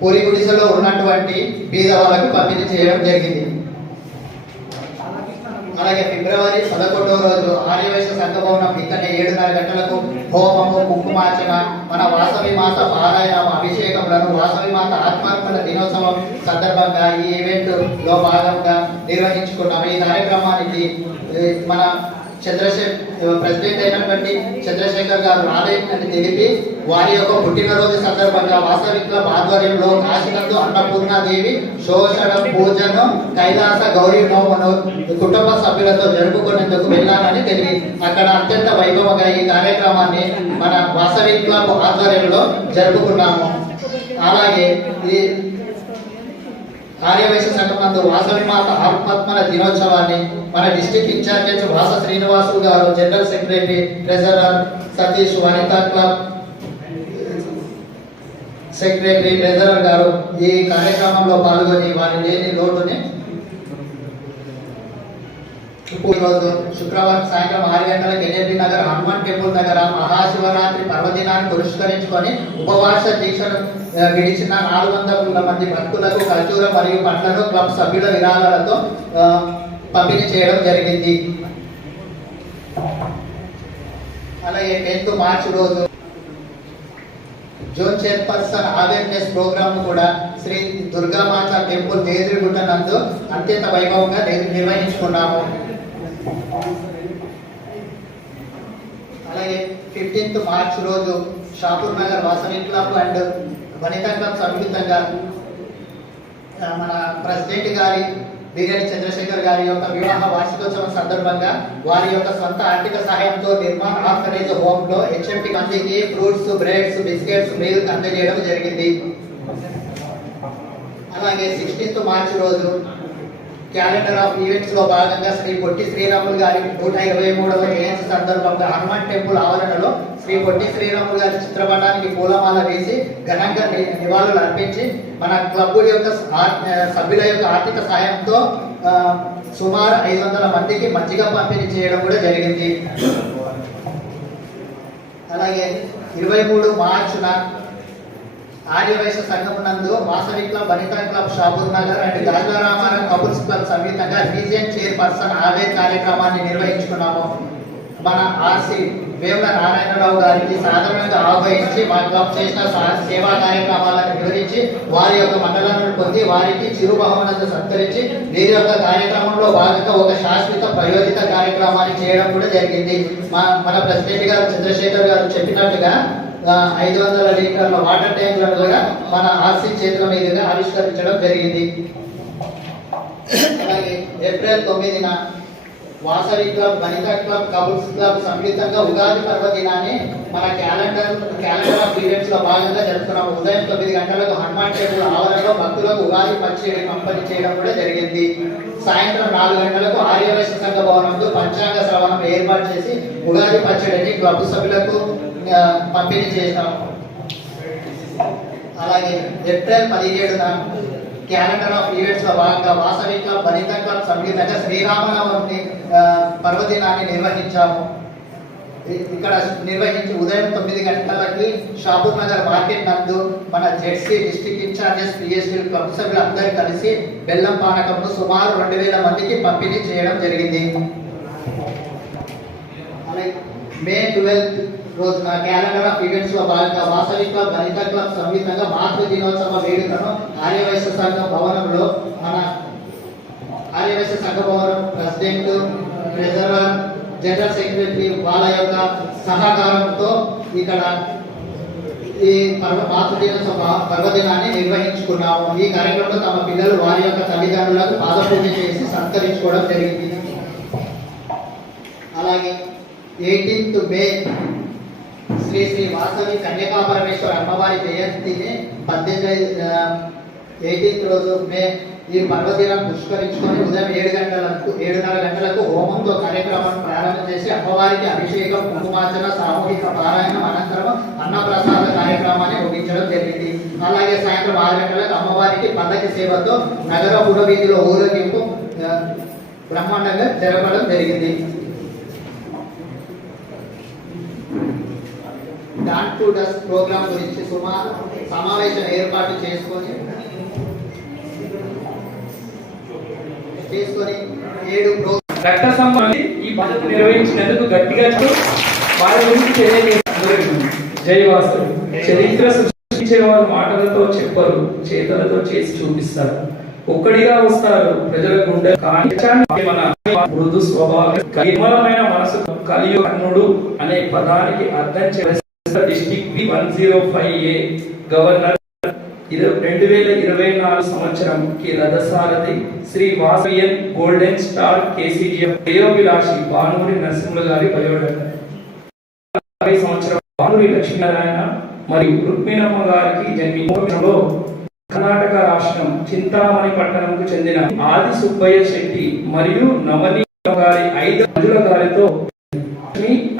పూరి గుడిసెలో ఉన్నటువంటి బీద వాళ్ళకు పంపిణీ చేయడం జరిగింది. అలాగే ఫిబ్రవరి 11వ రోజు ఆర్యవైశ్య సంఘభవనం ఇక్కడనే 7:30 గంటలకు హోమము, కుంకుమార్చన, మన వాసవి మాత పారాయణం, అభిషేకములను వాసవి మాత ఆత్మార్పణ దినోత్సవం సందర్భంగా ఈ ఈవెంట్ లో భాగంగా నిర్వహించుకున్నాము. ఈ కార్యక్రమానికి మన ప్రెసిడెంట్ అయినటువంటి చంద్రశేఖర్ గారు రాలేదని తెలిపి వారి యొక్క పుట్టినరోజు సందర్భంగా వాసవి క్లబ్ ఆధ్వర్యంలో కాశీనందు అన్నపూర్ణాదేవి శోషణ పూజను కైలాస గౌరీ నోమును కుటుంబ సభ్యులతో జరుపుకునేందుకు వెళ్ళామని తెలివి అక్కడ అత్యంత వైభవంగా ఈ కార్యక్రమాన్ని మన వాసవి క్లబ్ ఆధ్వర్యంలో జరుపుకున్నాము. అలాగే ఈ ఆర్యవైశ్య సంఘం నందు వాసవి మాత ఆత్మత్మన దినోత్సవాన్ని మన డిస్ట్రిక్ట్ ఇన్ఛార్జెస్ వాస శ్రీనివాసు గారు, general secretary treasurer Satish, Vanitha club secretary treasurer గారు ఈ కార్యక్రమంలో పాల్గొని వారి లేని లోటుని ఈరోజు శుక్రవారం సాయంత్రం 6 గంటలకు ఎన్ఎల్బి నగర్ హనుమాన్ టెంపుల్ దగ్గర మహాశివరాత్రి పర్వదినాన్ని పురస్కరించుకొని ఉపవాస దీక్షను విడిచిన 400 మంది భక్తులకు ఖర్జూర మరియు పండ్లను క్లబ్ సభ్యుల విరాళాలతో పంపిణీ చేయడం జరిగింది. అలాగే 10th మార్చి రోజు జోన్ చైర్పర్సన్ అవేర్నెస్ ప్రోగ్రామ్ కూడా శ్రీ దుర్గామాత టెంపుల్ దేద్రిగుట్ట నందు అత్యంత వైభవంగా నిర్వహించుకున్నాము. అలాగే 15th మార్చి రోజు Shapur Nagar Vasavi club and Vanitha club సంయుక్తంగా మన ప్రెసిడెంట్ గారి బిర్యానీ చంద్రశేఖర్ గారి యొక్క వివాహ వార్షికోత్సవం సందర్భంగా వారి యొక్క సొంత ఆర్థిక సహాయంతో నిర్మాణ ఆర్గనైజ్ హోమ్ లో HMT మందికి ఫ్రూట్స్, బ్రెడ్స్, బిస్కెట్స్, మిల్క్ అందజేయడం జరిగింది. అలాగే 16th మార్చి రోజు క్యాలెండర్ ఆఫ్ ఈవెంట్స్ లో భాగంగా శ్రీ పొట్టి శ్రీరాములు గారి 123వ జయంతి సందర్భంగా హనుమాన్ టెంపుల్ ఆవరణలో శ్రీ పొట్టి శ్రీరాములు గారి చిత్రపటానికి పూలమాల వేసి ఘనంగా నివాళులు అర్పించి మన క్లబ్ యొక్క సభ్యుల యొక్క ఆర్థిక సాయంతో సుమారు 500 మందికి మజ్జిగ పంపిణీ చేయడం కూడా జరిగింది. అలాగే 23 మార్చున ఆర్యవైశ్య సంఘం నందు Vasavi club, Vanitha club Shapur Nagar and Gajularamaram couples club సంయుక్తంగా రీజియన్ చైర్పర్సన్ ఆవేర్ కార్యక్రమాన్ని నిర్వహించుకున్నాము. మన ఆర్సి వేముల నారాయణరావు గారికి సాధారణంగా ఆహ్వానించి మా క్లబ్ చేసిన సేవా కార్యక్రమాలను వివరించి వారి యొక్క మండలాలను పొంది వారికి చిరు బహుమతులను సత్కరించి వీరి యొక్క కార్యక్రమంలో భాగంగా ఒక శాశ్వత ప్రయోజిత కార్యక్రమాన్ని చేయడం కూడా జరిగింది. మన ప్రెసిడెంట్ గారు చంద్రశేఖర్ గారు చెప్పినట్టుగా 500 లీటర్ల వాటర్ ట్యాంకులను కూడా మన ఆర్సీ చేతుల మీదుగా ఆవిష్కరించడం జరిగింది. అలాగే ఏప్రిల్ 9న Vasavi club, Vanitha club, couples club సంయుక్తంగా ఉగాది పర్వదినాన్ని మన క్యాలెండర్ ఆఫ్ ఈవెంట్స్ లో భాగంగా జరుపుకున్నాము. ఉదయం 9 గంటలకు హనుమాన్ టెంపుల్ ఆవరణలో భక్తులకు ఉగాది పచ్చడి పంపిణీ చేయడం కూడా జరిగింది. సాయంత్రం 4 గంటలకు ఆర్యవైశ్య సంఘ భవనంలో పంచాంగ శ్రవణం ఏర్పాటు చేసి ఉగాది పచ్చడిని క్లబ్ సభ్యులకు పంపిణీ చేశాము. అలాగే ఏప్రిల్ 17న క్యాలెండర్ ఆఫ్ ఈవెంట్స్ లో భాగంగా వాసవి క్లబ్, వనితా క్లబ్ సంయుక్తంగా శ్రీరామనవమి పర్వదినాన్ని నిర్వహించాము. ఇక్కడ నిర్వహించి ఉదయం 9 గంటలకి షాపూర్ నగర్ మార్కెట్ నందు మన ZC district in-charges PST club సభ్యులు అందరూ కలిసి బెల్లం పానకంను సుమారు 2000 మందికి పంపిణీ చేయడం జరిగింది. అలాగే మే 12 రోజున క్యాలెండర్ ఆఫ్ ఈవెంట్స్ లో భాగంగా వాసవి క్లబ్, వనితా క్లబ్ సంయుక్తంగా మాతృ దినోత్సవ వేడుకను ఆర్యవైశ్య సంఘ భవనంలో మన ఆర్యవైశ్య సంఘ భవనం ప్రెసిడెంట్, ట్రెజరర్, జనరల్ సెక్రటరీ వాళ్ళ యొక్క సహకారంతో ఇక్కడ ఈ మాతృదినోత్సవ పర్వదినాన్ని నిర్వహించుకున్నాము. ఈ కార్యక్రమంలో తమ పిల్లలు వారి యొక్క తల్లిదండ్రులకు పాదపూజ చేసి సత్కరించుకోవడం జరిగింది. అలాగే 18th మే శ్రీ శ్రీ వాసవి కన్యకా పరమేశ్వర అమ్మవారి జయంతిని 18th రోజు మే ఈ పర్వదినం పుష్కరించుకొని ఉదయం 7:30 గంటలకు హోమంతో కార్యక్రమాన్ని ప్రారంభం చేసి అమ్మవారికి అభిషేకం, కుంకుమార్చన, సామూహిక పారాయణం అనంతరం అన్నప్రసాద కార్యక్రమాన్ని ముగించడం జరిగింది. అలాగే సాయంత్రం 6 గంటలకు అమ్మవారికి పల్లకి సేవతో నగర పురవీధిలో ఊరేగింపు బ్రహ్మాండంగా జరపడం జరిగింది. డాన్ టు డస్ట్ ప్రోగ్రామ్ గురించి సమావేశం ఏర్పాటు చేసుకొని 7 రక్త సంబంధి ఈ పద్ధతి నిర్వహించినందుకు గట్టిగా వారి గురించి తెలియజేస్తారు. జై వాసవి. చరిత్ర సృష్టించే వారు మాటలతో చెప్పరు, చేతులతో చేసి చూపిస్తారు. ఒక్కడిగా వస్తారు ప్రజల గుండె కానీ మన మృదు స్వభావం నిర్మలమైన మనసు కలియుగ కన్నుడు అనే పదానికి అర్థం చేస్తారు. డిస్ట్రిక్ట్ 105A గవర్నర్ 2024 సంవత్సరంకి రథసారథి Shri Vasavian golden star KCGF శ్రేయోభిలాషి భానుమూరి నరసింహులు గారి బయోడేటా. 40 సంవత్సరం భానుమూరి లక్ష్మీనారాయణ మరియు రుక్మిణమ్మ గారికి జన్మించడంలో కర్ణాటక రాష్ట్రం చింతామణి పట్టణంకు చెందిన ఆది సుబ్బయ్య శెట్టి మరియు నవని గారి 5 మంజుల గారితో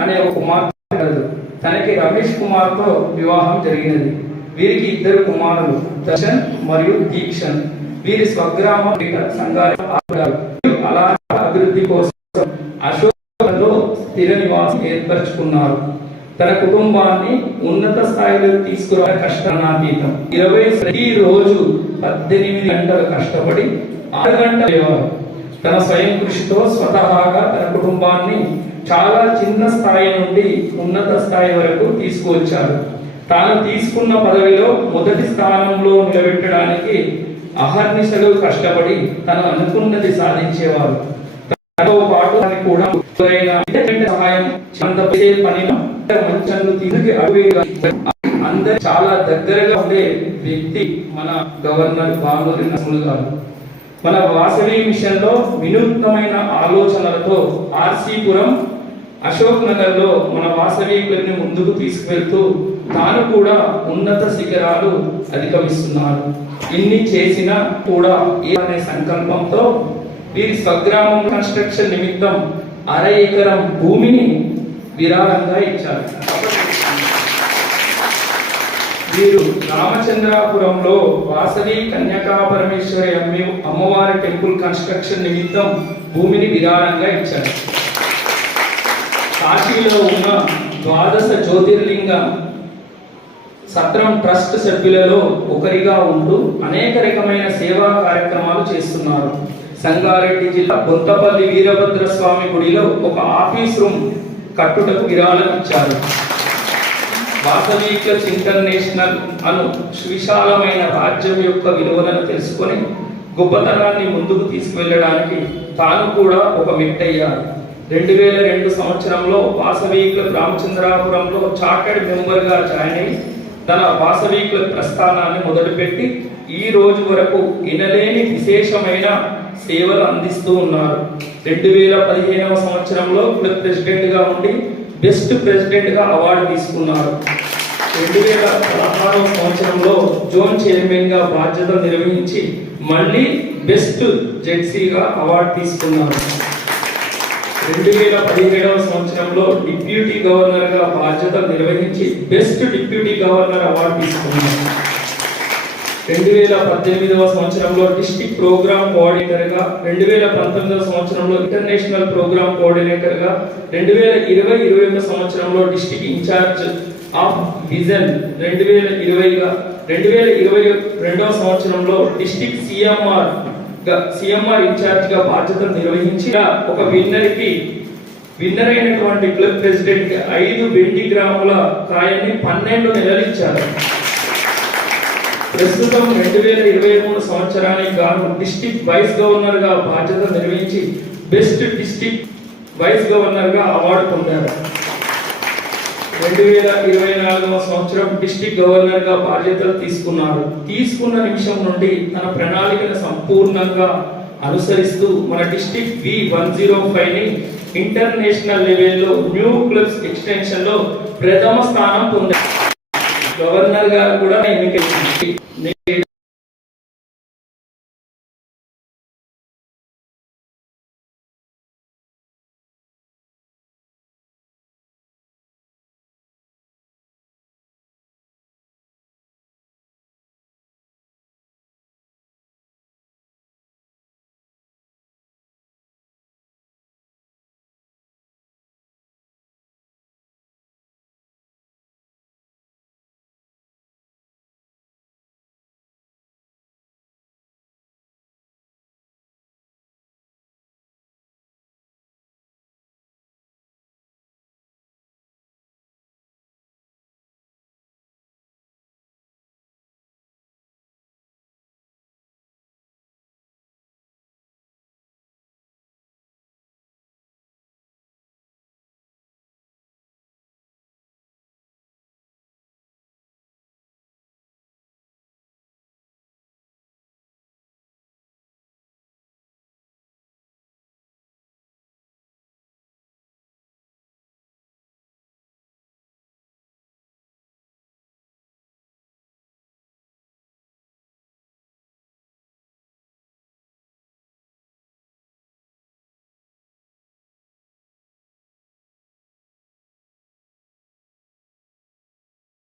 అనే ఒక కుమార్తె కలదు. తనకి రమేష్ కుమార్ తో వివాహం జరిగినది. వీరికి 2 కుమారులు దర్శన్ మరియు దీక్షన్. వీరి స్వగ్రామం అలా అభివృద్ధి కోసం అశోకలో స్థిర నివాసం ఏర్పరచుకున్నారు. తన కుటుంబాన్ని ఉన్నత స్థాయిలో తీసుకురా కష్టానాతీతం. 20 రోజు 18 గంటలు కష్టపడి 6 గంటలు తన స్వయం కృషితో స్వతహాగా తన కుటుంబాన్ని చాలా చిన్న స్థాయి నుండి ఉన్నత స్థాయి వరకు తీసుకువచ్చారు. తాను తీసుకున్న పదవిలో మొదటి స్థానంలో నిలబెట్టడానికి అహర్నిశలు కష్టపడి తను అనుకున్నది సాధించేవారు. తనతో పాటు కూడా సహాయం అందరు చాలా దగ్గరగా ఉండే వ్యక్తి మన గవర్నర్ భానుమూరి నరసింహులు గారు. మన వాసవి మిషన్ లో వినూత్నమైన ఆలోచనలతో ఆర్సీపురం అశోక్ నగర్ లో మన వాసవి క్లబ్ ని ముందుకు తీసుకువెళ్తూ తాను కూడా ఉన్నత శిఖరాలు అధిగమిస్తున్నారు. ఇన్ని చేసినా కూడా అనే సంకల్పంతో వీరి స్వగ్రామం కన్స్ట్రక్షన్ నిమిత్తం 1/2 ఎకరం భూమిని విరాళంగా ఇచ్చారు. వీరు రామచంద్రాపురంలో వాసవి కన్యకా పరమేశ్వరి అమ్మవారి టెంపుల్ కన్స్ట్రక్షన్ నిమిత్తం భూమిని విరాళంగా ఇచ్చారు. కాశీలో ఉన్న 12 జ్యోతిర్లింగ సత్రం ట్రస్ట్ సభ్యులలో ఒకరిగా ఉంటూ అనేక రకమైన సేవా కార్యక్రమాలు చేస్తున్నారు. సంగారెడ్డి జిల్లా బొంతపల్లి వీరభద్ర స్వామి గుడిలో ఒక ఆఫీస్ రూమ్ కట్టుటకు విరాళం ఇచ్చారు. వాసవి క్లబ్స్ ఇంటర్నేషనల్ అను విశాలమైన రాజ్యం యొక్క విలువలను తెలుసుకొని గొప్పతనాన్ని ముందుకు తీసుకువెళ్ళడానికి తాను కూడా ఒక మెట్టయ్యారు. 2002 సంవత్సరంలో వాసవి క్లబ్ రామచంద్రాపురంలో చార్టెడ్ మెంబర్ గా జాయిన్ అయి తన వాసవి క్లబ్ ప్రస్థానాన్ని మొదలుపెట్టి ఈ రోజు వరకు వినలేని విశేషమైన సేవలు అందిస్తూ ఉన్నారు. 2015వ సంవత్సరంలో క్లబ్ ప్రెసిడెంట్ గా ఉండి బెస్ట్ ప్రెసిడెంట్ గా అవార్డు తీసుకున్నారు. 2016వ సంవత్సరంలో జోన్ చైర్మన్ గా బాధ్యతలు నిర్వహించి మళ్ళీ బెస్ట్ జెడ్సీగా అవార్డు తీసుకున్నారు. 2017వ సంవత్సరంలో డిప్యూటీ గవర్నర్ గా బాధ్యతలు నిర్వహించి బెస్ట్ డిప్యూటీ గవర్నర్ అవార్డు తీసుకున్నారు. 2018వ సంవత్సరంలో డిస్ట్రిక్ట్ ప్రోగ్రామ్ కోఆర్డినేటర్ గా, 2019వ సంవత్సరంలో ఇంటర్నేషనల్ ప్రోగ్రామ్ కోఆర్డినేటర్ గా, 2020-21 సంవత్సరంలో డిస్ట్రిక్ట్ ఇన్ఛార్జ్ ఆఫ్ విజన్ 2020 గా, 2022వ సంవత్సరంలో డిస్ట్రిక్ట్ సిఎంఆర్ ఇన్ఛార్జ్ గా బాధ్యతలు నిర్వహించి ఒక విన్నర్ అయినటువంటి క్లబ్ ప్రెసిడెంట్ 5 వెండి గ్రాముల కాయన్ని 12 నెలలు ఇచ్చారు. ప్రస్తుతం 2023 సంవత్సరానికి గాను డిస్ట్రిక్ట్ వైస్ గవర్నర్ గా బాధ్యతలు నిర్వహించి బెస్ట్ డిస్ట్రిక్ట్ వైస్ గవర్నర్ గా అవార్డు పొందారు. 2024వ సంవత్సరం డిస్ట్రిక్ట్ గవర్నర్ గా బాధ్యతలు తీసుకున్నారు. తీసుకున్న నిమిషం నుండి తన ప్రణాళికను సంపూర్ణంగా అనుసరిస్తూ మన డిస్ట్రిక్ట్ V105 ని ఇంటర్నేషనల్ లెవెల్లో న్యూ క్లబ్స్ ఎక్స్టెన్షన్ లో ప్రథమ స్థానం పొందారు. గవర్నర్ గారు కూడా ఎన్నికైంది.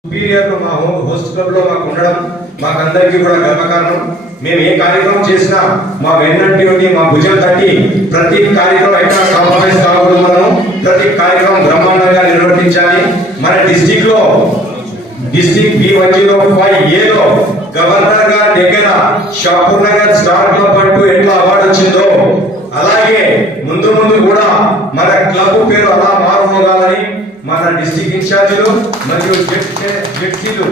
సుపీరియర్ లో మా హోస్ట్ క్లబ్ లో మాకు ఉండడం మాకందరికీ కూడా గర్వకారణం. మేము ఏ కార్యక్రమం చేసినా మా వెన్నంటి ఉండి మా భుజం తట్టి ప్రతి కార్యక్రమం ఎక్కడ కాంప్రమైజ్ కాకూడదు. మనం ప్రతి కార్యక్రమం బ్రహ్మాండంగా నిర్వర్తించాలి. మన డిస్ట్రిక్ట్ లో డిస్ట్రిక్ట్ V105A లో గవర్నర్ గారి దగ్గర షాపూర్ నగర్ స్టార్ క్లబ్ అంటూ ఎట్లా అవార్డు వచ్చిందో అలాగే ముందు ముందు కూడా మన క్లబ్ పేరు అలా మారుమోగాలని మన డిస్ట్రిక్ట్ ఇన్ఛార్జీలు మరియు జెడ్సీలు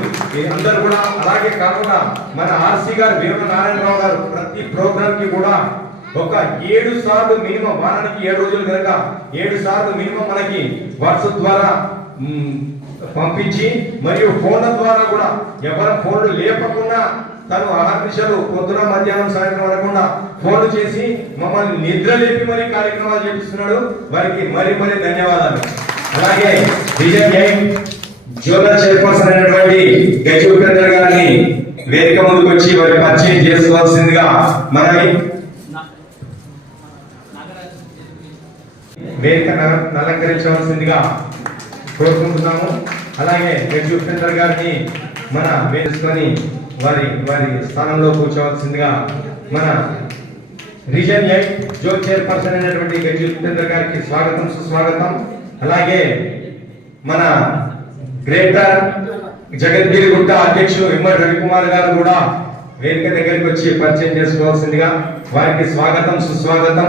అందరూ కూడా, అలాగే కాకుండా మన ఆర్సీ గారు వీరనారాయణరావు గారు ప్రతి ప్రోగ్రామ్ కి కూడా ఒక 7 సార్లు మినిమం, వారానికి 7 రోజులు కనుక 7 సార్లు మినిమం మనకి వాట్సాప్ ద్వారా పంపించి మరియు ఫోన్ల ద్వారా కూడా ఎవరి ఫోన్లు లేపకుండా తను ఆహర్నిశలు పొద్దున మధ్యాహ్నం సాయంత్రం వరకుండా ఫోన్లు చేసి మమ్మల్ని నిద్ర లేపి మరీ కార్యక్రమాలు చేపిస్తున్నాడు. వారికి మరీ ధన్యవాదాలు. అలాగే రీజన్ జోనల్ చైర్పర్సన్ అయినటువంటి గజి ఉపేంద్ర గారిని వేదిక ముందుకు వచ్చి వారి పరిచయం చేసుకోవాల్సిందిగా మనవి వేదిక అలంకరించవలసిందిగా కోరుకుంటున్నాము. అలాగే గజి ఉపేంద్ర గారిని మన వేసుకొని వారి స్థానంలో కూర్చోవలసిందిగా మన రీజన్ 8 జోన్ చైర్పర్సన్ అయినటువంటి గజి ఉపేంద్ర గారికి స్వాగతం సుస్వాగతం. అలాగే మన గ్రేటర్ జగద్గిరిగుట్ట అధ్యక్షులు ఇమ్మడి రవికుమార్ గారు కూడా వేదిక దగ్గరికి వచ్చి పరిచయం చేసుకోవాల్సిందిగా వారికి స్వాగతం సుస్వాగతం.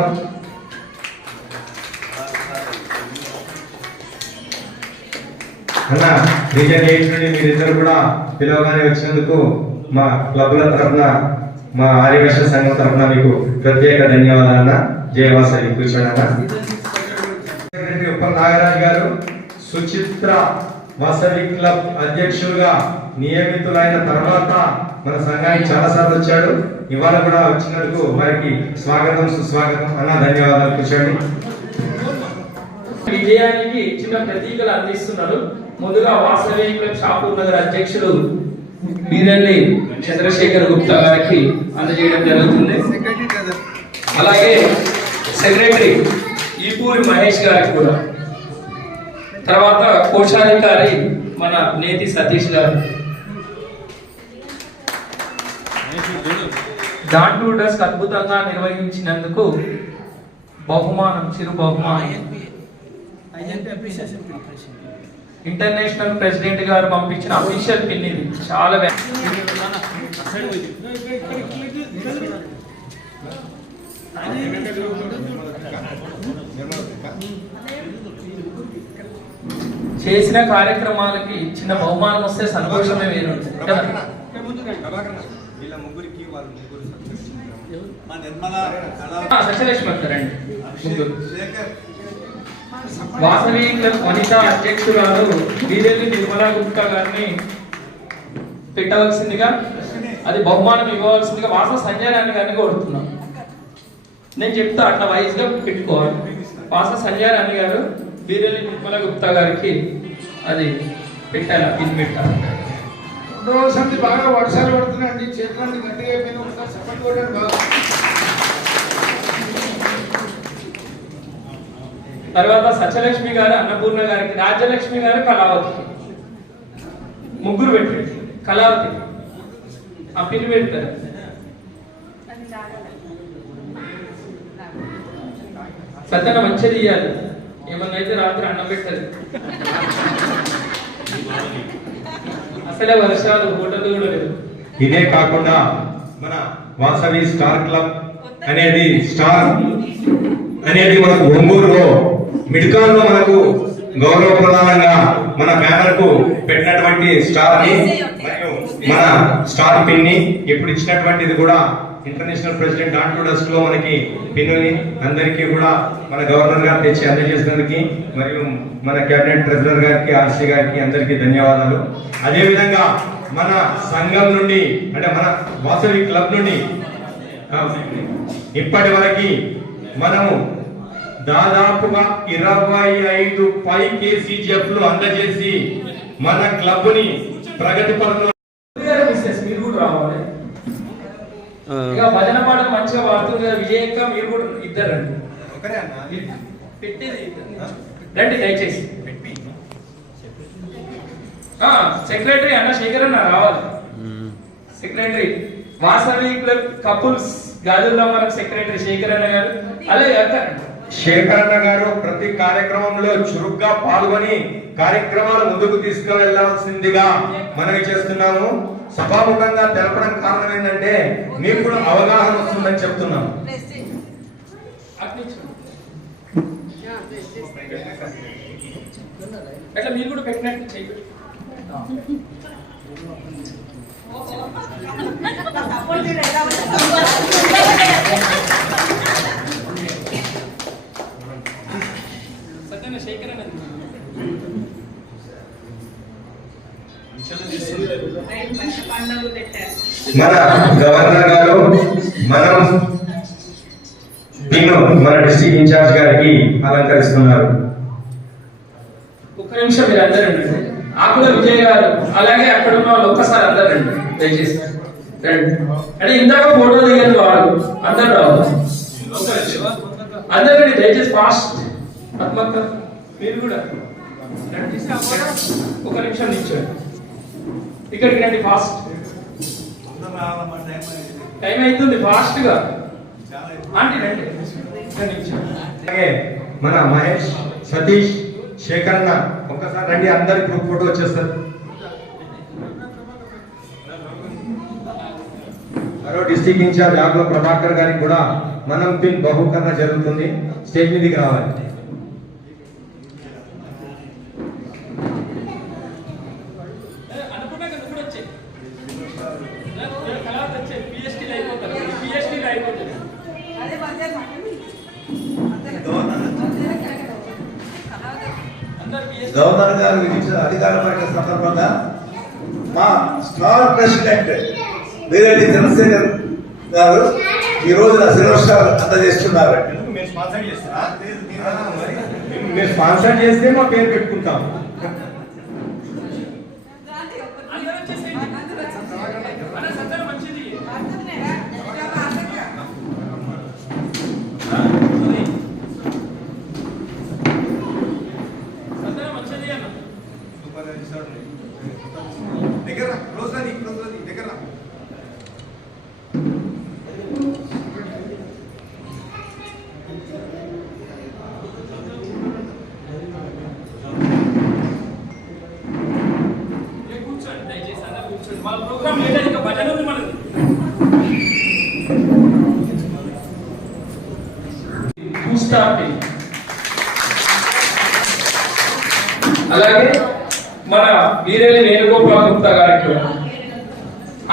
అన్న రీజన్ 8 నుండి మీరిద్దరు కూడా పిలవగానే వచ్చినందుకు మా క్లబ్ల తరఫున, మా ఆర్యవైశ్య సంఘం తరఫున మీకు ప్రత్యేక ధన్యవాదాలు అన్న. జయవాసవి కూర్చోండి అన్న. సెక్రటరీ ఉప్పల్ నాగరాజ్ గారు సుచిత్ర వాసవి క్లబ్ అధ్యక్షులుగా నియమితులైన తర్వాత మన సంఘానికి చాలా సార్లు వచ్చాడు. ఇవాళ కూడా వచ్చినందుకు వారికి స్వాగతం సుస్వాగతం అన్న. ధన్యవాదాలు. కూర్చోండి. విజయానికి చిన్న ప్రతీకలు అందిస్తున్నారు. ముందుగా వాసవి క్లబ్ షాపూర్ నగర్ అధ్యక్షులు వీరల్లి చంద్రశేఖర్ గుప్తా గారికి అందజేయడం జరుగుతుంది. అలాగే సెక్రటరీ ఈపూరి మహేష్ గారికి కూడా, తర్వాత కోశాధికారి మన నేతి సతీష్ గారు. డాన్ టు డస్క్ అద్భుతంగా నిర్వహించినందుకు బహుమానం, చిరు బహుమానం ఇంటర్నేషనల్ ప్రెసిడెంట్ గారు పంపించిన అఫీషియల్ పిన్. ఇది చాలా చేసిన కార్యక్రమాలకి చిన్న బహుమానం వస్తే సంతోషమే వేరు. సత్యలక్ష్మి అంటారండి ముగ్గురు. వాసవి క్లబ్ వనిత అధ్యక్షురాలు వీరెల్లి నిర్మలా గుప్తా గారిని పెట్టవలసిందిగా, అది బహుమానం ఇవ్వవలసిందిగా వాస సంజయ్ రాణి గారిని కోరుతున్నాం. నేను చెప్తా అట్లా వైజ్ గా పెట్టుకోవాలి. వాస సంజయ్ రాణి గారు వీరెల్లి నిర్మలా గుప్తా గారికి అది పెట్టాలి, పిన్ పెట్టాలి. రోజు బాగా వర్షాలు పడుతున్నాయండి, చేతులన్నీ గట్టిగా అయిపోయినా ఒకసారి సపోర్ట్ కొట్టండి బాగా. తర్వాత సత్యలక్ష్మి గారు అన్నపూర్ణ గారికి, రాజ్యలక్ష్మి గారు కళావతి, ముగ్గురు పెట్టండి. కళావతి ఆ పిన్ పెడతారు. సత్యన మంచిది ఇయ్యాలి, ఏమన్నా అయితే రాత్రి అన్నం పెట్టదు. అసలే వర్షాలు, హోటల్ కూడా లేదు. ఇదే కాకుండా మన వాసవి స్టార్ క్లబ్ అనేది మనకు ఒంగూరులో మిడ్కాన్ లో మనకు గౌరవప్రదానంగా మన బ్యానర్ కు పెట్టినటువంటి స్టార్ ని మరియు మన స్టార్ పిన్ ని ఇప్పుడు ఇచ్చినటువంటిది కూడా ఇంటర్నేషనల్ ప్రెసిడెంట్ డాన్ టు డస్ట్ లో మనకి పిన్నుని అందరికీ కూడా మన గవర్నర్ గారు తెచ్చి అందజేసినందుకు మరియు మన కేబినెట్ ట్రెజరర్ గారికి, ఆర్సీ గారికి అందరికీ ధన్యవాదాలు. అదే విధంగా మన సంఘం నుండి అంటే మన వాసవి క్లబ్ నుండి ఇప్పటి వరకు మనము దాదాపుగా 25 KCGF అందజేసి మన క్లబ్ ని ప్రగతి పరంలో మీరు కూడా రావాలి. ఇక భజన పాటలు మంచిగా పాడుతుంది కదా విజయక్క, మీరు కూడా ఇద్దరండి. పెట్టేది రండి దయచేసి. సెక్రటరీ అన్న శేఖర్ అన్న రావాలి. సెక్రటరీ వాసవి క్లబ్ కపుల్స్ గాజుల్లో మనకు సెక్రటరీ శేఖర్ అన్న గారు. అలాగే శేఖర్ అన్న గారు ప్రతి కార్యక్రమంలో చురుగ్గా పాల్గొని కార్యక్రమాలు ముందుకు తీసుకువెళ్లాల్సిందిగా మనవి చేస్తున్నాము. సభాముఖంగా తెలపడం కారణం ఏంటంటే మీకు కూడా అవగాహన వస్తుందని చెప్తున్నాము. అట్లా మీరు కూడా పెట్టినట్టు చేయండి. సత్యన శేఖర్ అన్నది మన గవర్నర్ గారు మనం పిన్ను మన డిస్ట్రిక్ట్ ఇన్ఛార్జ్ గారికి అలంకరిస్తున్నారు. ఒక్క నిమిషం మీరు అందరూ రండి. ఆకుల విజయ్ గారు అలాగే అక్కడ ఉన్న వాళ్ళు ఒక్కసారి అందరు రండి దయచేసి రండి. అంటే ఇందాక ఫోటో దిగండి వాళ్ళు అందరు రావాలి. అందరు రండి దయచేసి ఫాస్ట్. ఆత్మక్క మీరు కూడా ఒక నిమిషం నిల్చోండి. ఇక్కడికి రండి ఫాస్ట్. టైం అవుతుంది ఫాస్ట్ గా. ఆంటీ రండి. అలాగే మన మహేష్, సతీష్, శేఖర్ అన్న ఒక్కసారి రండి. అందరి గ్రూప్ ఫోటో వచ్చేస్తారు. మరో డిస్ట్రిక్ట్ ఇన్ఛార్జ్ ఆకుల ప్రభాకర్ గారికి కూడా మనం పిన్ బహుకరణ జరుగుతుంది. స్టేజ్ మీదకి రావాలి. గవర్నర్ గారు విధించిన అధికార పరీక్ష సందర్భంగా మా స్టార్ ప్రెసిడెంట్ వీరెడ్డి చంద్రశేఖర్ గారు ఈ రోజు సిల్వర్ స్టార్ అందజేస్తున్నారు. మీరు స్పాన్సర్ చేస్తే మా పేరు పెట్టుకుంటాం. అలాగే మన వీరెల్లి వేణుగోపాల్ గుప్తా గారికి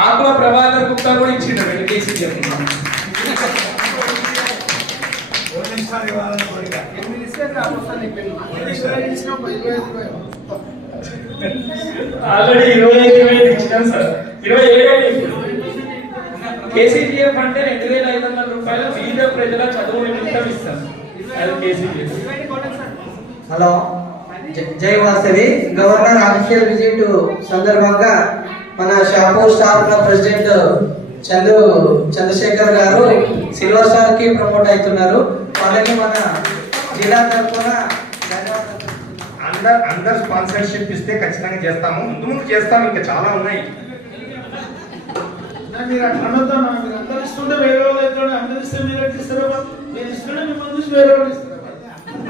ఆకుల ప్రభాకర్ గుప్తా కూడా ఇచ్చిండ్రు. కేసీ నిమిషాలు ఇవ్వాలని కోరిక. ఆల్రెడీ 25,000 ఇచ్చినాం సార్. 27 కేసీజీఎఫ్ అంటే 2,500 రూపాయలు బీద ప్రజల చదువు నిమిత్తం ఇస్తాం. అది కేసీజీఎఫ్. హలో, జై వాసవి. గవర్నర్ ఆఫీషియల్ విజిట్ సందర్భంగా మన Shapur star club president Chandrashekar గారు సిల్వర్ స్టార్ కి ప్రమోట్ అవుతున్నారు. వాళ్ళకి మన జిల్లా తరఫున అందరు స్పాన్సర్షిప్ ఇస్తే ఖచ్చితంగా చేస్తాము. ముందు చేస్తాము, ఇంకా చాలా ఉన్నాయి. మీరు అట్లా అనొద్దు అన్న. మీరు అందరు ఇస్తుంటే వేరే వాళ్ళు అవుతాడు, అందరు ఇస్తే మీరు ఎట్లా ఇస్తారో, మీరు ఇస్తుంటే మిమ్మల్ని చూసి వేరే వాళ్ళు ఇస్తారు.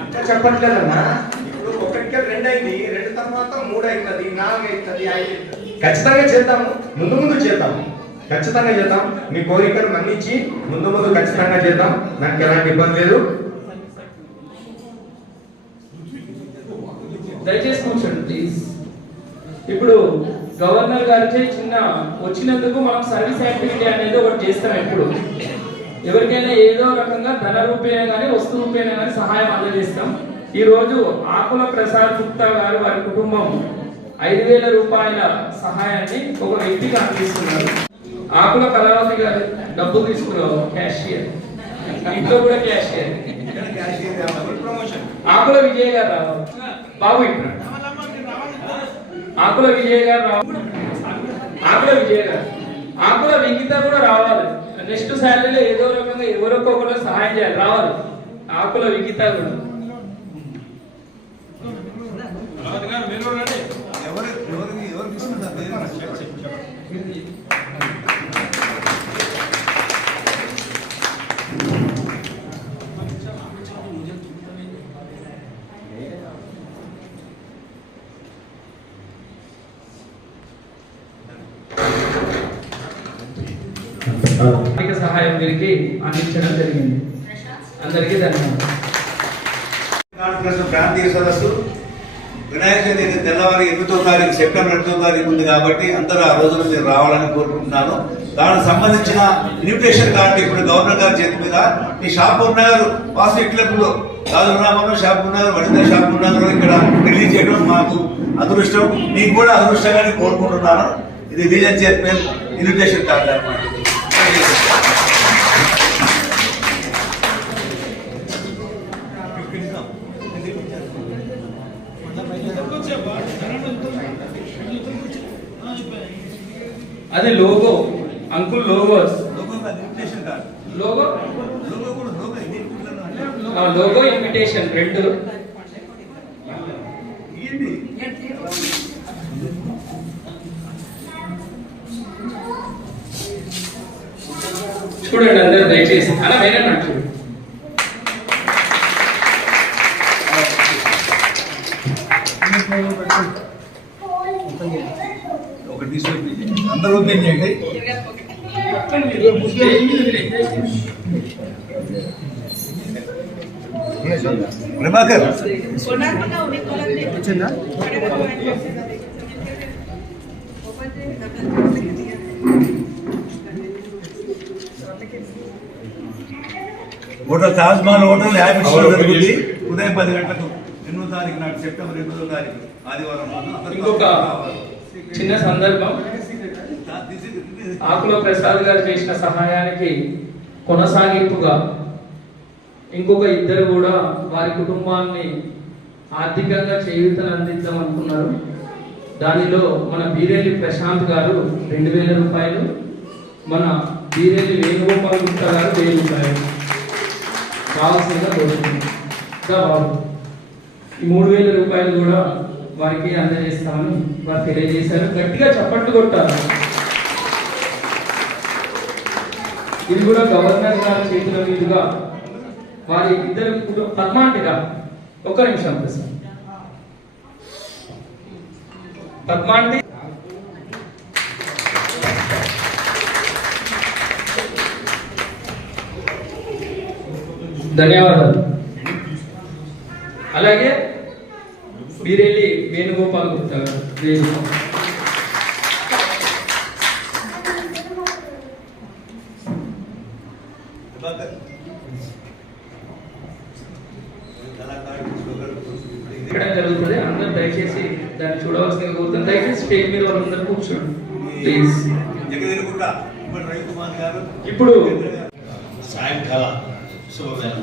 అట్లా చెప్పట్లేదన్నా. ఇప్పుడు ఒకటికే 2 అయింది, 2 తర్వాత 3 అవుతుంది, 4 అవుతుంది, 5 అవుతుంది. ఖచ్చితంగా చేద్దాము, ముందు చేద్దాము, ఖచ్చితంగా చేద్దాం. మీ కోరికలు మన్నించి ముందు ఖచ్చితంగా చేద్దాం. నాకు ఎలాంటి ఇబ్బంది లేదు. దయచేసి కూర్చోండి ప్లీజ్. ఇప్పుడు గవర్నర్ గారిచే చిన్న వచ్చినందుకు మనం సర్వీస్ యాక్టివిటీ అనేది ఒకటి చేస్తాం. ఎప్పుడు ఎవరికైనా ఏదో రకంగా ధన రూపేణ కానీ వస్తు రూపేణ కానీ సహాయం అందజేస్తాం. ఈ రోజు ఆకుల ప్రసాద్ గుప్తా గారు వారి కుటుంబం 5,000 రూపాయల సహాయాన్ని ఒక వ్యక్తికి అందిస్తున్నారు. ఆకుల కళావతి గారు డబ్బు తీసుకున్నారు, క్యాషియర్. ఇంట్లో కూడా క్యాషియర్. ఆకుల విజయ్ గారు రావాలి బాబు. ఇక్కడ ఆకుల విజయ్ గారు రావాలి. ఆకుల విజయ్ గారు, ఆకుల వింగిత కూడా రావాలి. నెక్స్ట్ శాలరీలో ఏదో రకంగా ఎవరికొకరు సహాయం చేయాలి, రావాలి. ఆకుల వింగిత కూడా. ఆర్థిక సహాయం వీరికి అందించడం జరిగింది. అందరికీ ధన్యవాదాలు. ప్రాంతీయ సదస్సు వినాయక చవితి తెల్లవారి 8వ తారీఖు, సెప్టెంబర్ 8వ తారీఖు ఉంది కాబట్టి అందరూ ఆ రోజున మీరు రావాలని కోరుకుంటున్నాను. దానికి సంబంధించిన ఇన్విటేషన్ కార్డు ఇప్పుడు గవర్నర్ గారి చేతి మీద ఈ షాపూర్ నగర్ వాసవి క్లబ్లో రాజురామను షాపూర్ నగర్, వనిత షాపూర్ నగర్ ఇక్కడ రిలీజ్ చేయడం మాకు అదృష్టం, మీకు కూడా అదృష్టంగానే కోరుకుంటున్నాను. ఇది రీజన్ చైర్మన్ ఇన్విటేషన్ కార్డు అన్నమాట. అది logo uncle, logo logo logo invitation 2. చూడండి అందరూ దయచేసి అలా వేరే నాకు ఒకటి అందరూ ఓపెన్ చేయండి. Prabhakar hotel Taj Mahal hotel habits లో జరుగుతుంది. ఉదయం 10 గంటలకు 8వ తారీఖు నాడు, సెప్టెంబర్ 8వ తారీఖు ఆదివారం. ఇంకొక చిన్న సందర్భం, ఆకుల ప్రసాద్ గారు చేసిన సహాయానికి కొనసాగింపుగా ఇంకొక ఇద్దరు కూడా వారి కుటుంబాన్ని ఆర్థికంగా చేయూతను అందిద్దాం అనుకున్నారు. దానిలో మన బీరేలి ప్రశాంత్ గారు 2,000 రూపాయలు, మన బీరేలి వేణుగోపాల్ గుప్తా గారు 1,000 రూపాయలు కావాల్సిందిగా కోరుతున్నాం. బాబు ఈ 3,000 రూపాయలు కూడా వారికి అందజేస్తామని వారు తెలియజేశారు. గట్టిగా చప్పట్లు కొట్టారు. ఇది కూడా గవర్నర్ గారి చేతుల మీదుగా వారి ఇద్దరు పద్మాంటిగా. ఒక్క నిమిషం ప్రశ్న. పద్మాంటి ధన్యవాదాలు. అలాగే బీరేలి వేణుగోపాల్ గుప్తా గారు దయచేసి దాన్ని చూడవలసిందిగా కోరుతాను. దయచేసి స్టేజ్ మీద వాళ్ళందరూ కూర్చోండి ప్లీజ్. రవికుమార్ గారు ఇప్పుడు సాయంకాల శుభవేళ.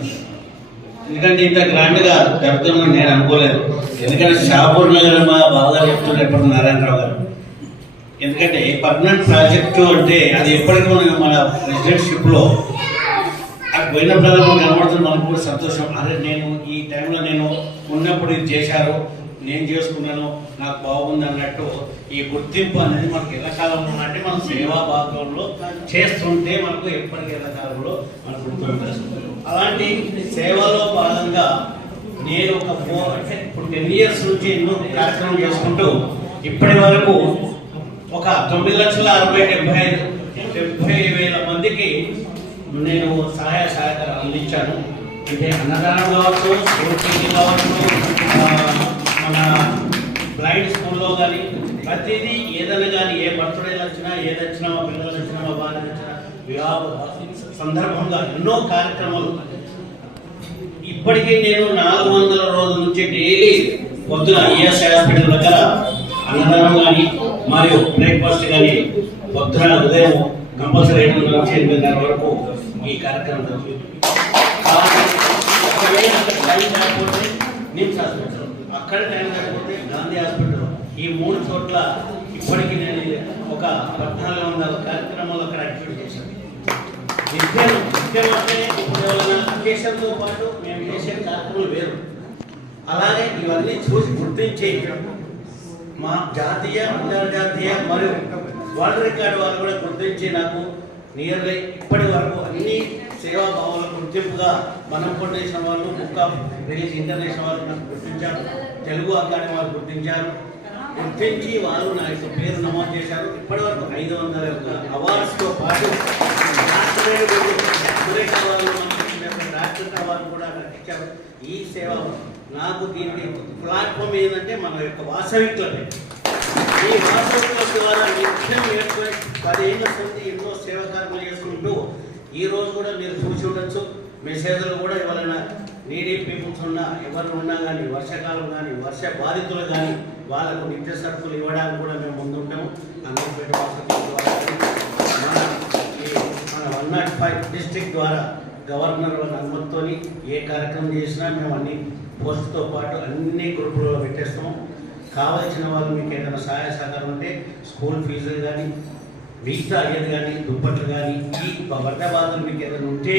ఎందుకంటే ఇంత గ్రాండ్ గా జరుగుతుందని నేను అనుకోలేదు. ఎందుకంటే షాపూర్ నగర్ మా బాగా చెప్తున్నారు ఎప్పుడు నారాయణరావు గారు. ఎందుకంటే పర్మనెంట్ ప్రాజెక్టు అంటే అది ఎప్పటికీ మన రెసిడెన్షిప్ లో అది పోయినప్పుడు మనకు కనబడుతుంది. మనకు కూడా సంతోషం. అదే నేను ఈ టైంలో నేను ఉన్నప్పుడు ఇది చేశారు, నేను చేసుకున్నాను, నాకు బాగుంది అన్నట్టు ఈ గుర్తింపు అనేది మనకు ఎల్లకాలంలో అంటే మనం సేవా భాగంలో చేస్తుంటే మనకు ఎప్పటికీ ఎల్లకాలంలో మనకు గుర్తుంటుంది. అలాంటి సేవలో భాగంగా నేను ఒక ఇప్పుడు 10 years నుంచి ఎన్నో కార్యక్రమం చేసుకుంటూ ఇప్పటి వరకు ఒక 9,60,70,000 మందికి నేను సహాయ సహకారం అందించాను. అంటే అన్నదానం కావచ్చు, స్కూల్ టీచింగ్ కావచ్చు, మన బ్లైండ్ స్కూల్లో కానీ ప్రతిదీ ఏదైనా కానీ ఏ బర్త్డేలు వచ్చినా, ఏది వచ్చినా, మా పిల్లలు వచ్చినా, మా భార్య వచ్చినా, వివాహ సందర్భంగా ఎన్నో కార్యక్రమాలు. ఇప్పటికీ నేను 400 రోజుల నుంచి డైలీ పొద్దున ఈఎస్ హాస్పిటల్ దగ్గర అన్నదానం కానీ మరియు బ్రేక్ఫాస్ట్ కానీ పొద్దున ఉదయం కంపల్సరీ 7 నుంచి 8:30 వరకు ఈ కార్యక్రమం జరుగుతుంది. టైం లేకపోతే నిమ్స్ హాస్పిటల్, అక్కడ టైం లేకపోతే గాంధీ హాస్పిటల్, ఈ 3 చోట్ల ఇప్పటికీ నేను ఒక 1400 కార్యక్రమాలు అక్కడ యాక్టివేట్ చేశాను. విద్యను అంటే ఇప్పుడు అకేషన్తో పాటు మేము చేసే కార్యక్రమాలు వేరు. అలాగే ఇవన్నీ చూసి గుర్తించి మా జాతీయ, అంతర్జాతీయ మరియు వరల్డ్ రికార్డు వాళ్ళు కూడా గుర్తించి నాకు నియర్లీ ఇప్పటి వరకు అన్ని సేవా భావాల గుర్తింపుగా మనం ఫౌండేషన్ వాళ్ళు, బుక్ ఆఫ్ రిలీజ్ ఇంటర్నేషనల్ వాళ్ళు నాకు గుర్తించారు, తెలుగు అకాడమీ వాళ్ళు గుర్తించారు. గుర్తించి వాళ్ళు నా యొక్క పేరు నమోదు చేశారు. ఇప్పటి వరకు 500 అవార్డ్స్తో పాటు డాక్టరేట్ అవార్డు కూడా నాకు ఇచ్చారు. ఈ సేవ నాకు దీనికి ప్లాట్ఫామ్ ఏంటంటే మన యొక్క వాసవి క్లబ్. ఈ వాసవి క్లబ్ ద్వారా నిత్యం నేర్చుకుని 10 ఏళ్ళ సంది ఎన్నో సేవా కార్యక్రమాలు చేసుకుంటూ ఈ రోజు కూడా మీరు చూసి ఉండొచ్చు. మెసేజ్లు కూడా ఎవరైనా నీడీ పీపుల్స్ ఉన్నా, ఎవరు ఉన్నా కానీ, వర్షాకాలం కానీ, వర్ష బాధితులు కానీ వాళ్ళకు నిత్య సరుకులు ఇవ్వడానికి కూడా మేము ముందుంటాము. అందరిపేట మన 105 డిస్ట్రిక్ట్ ద్వారా గవర్నర్ వాళ్ళ అనుమతితో ఏ కార్యక్రమం చేసినా మేము అన్ని పోస్టుతో పాటు అన్ని గ్రూపులలో పెట్టేస్తాము. కావాల్సిన వాళ్ళు మీకు ఏదైనా సహాయ సహకారం ఉంటే స్కూల్ ఫీజులు కానీ, మిగతా అయ్యేది కానీ, దుప్పట్లు కానీ, ఈ వరద బాధలు మీకు ఏదైనా ఉంటే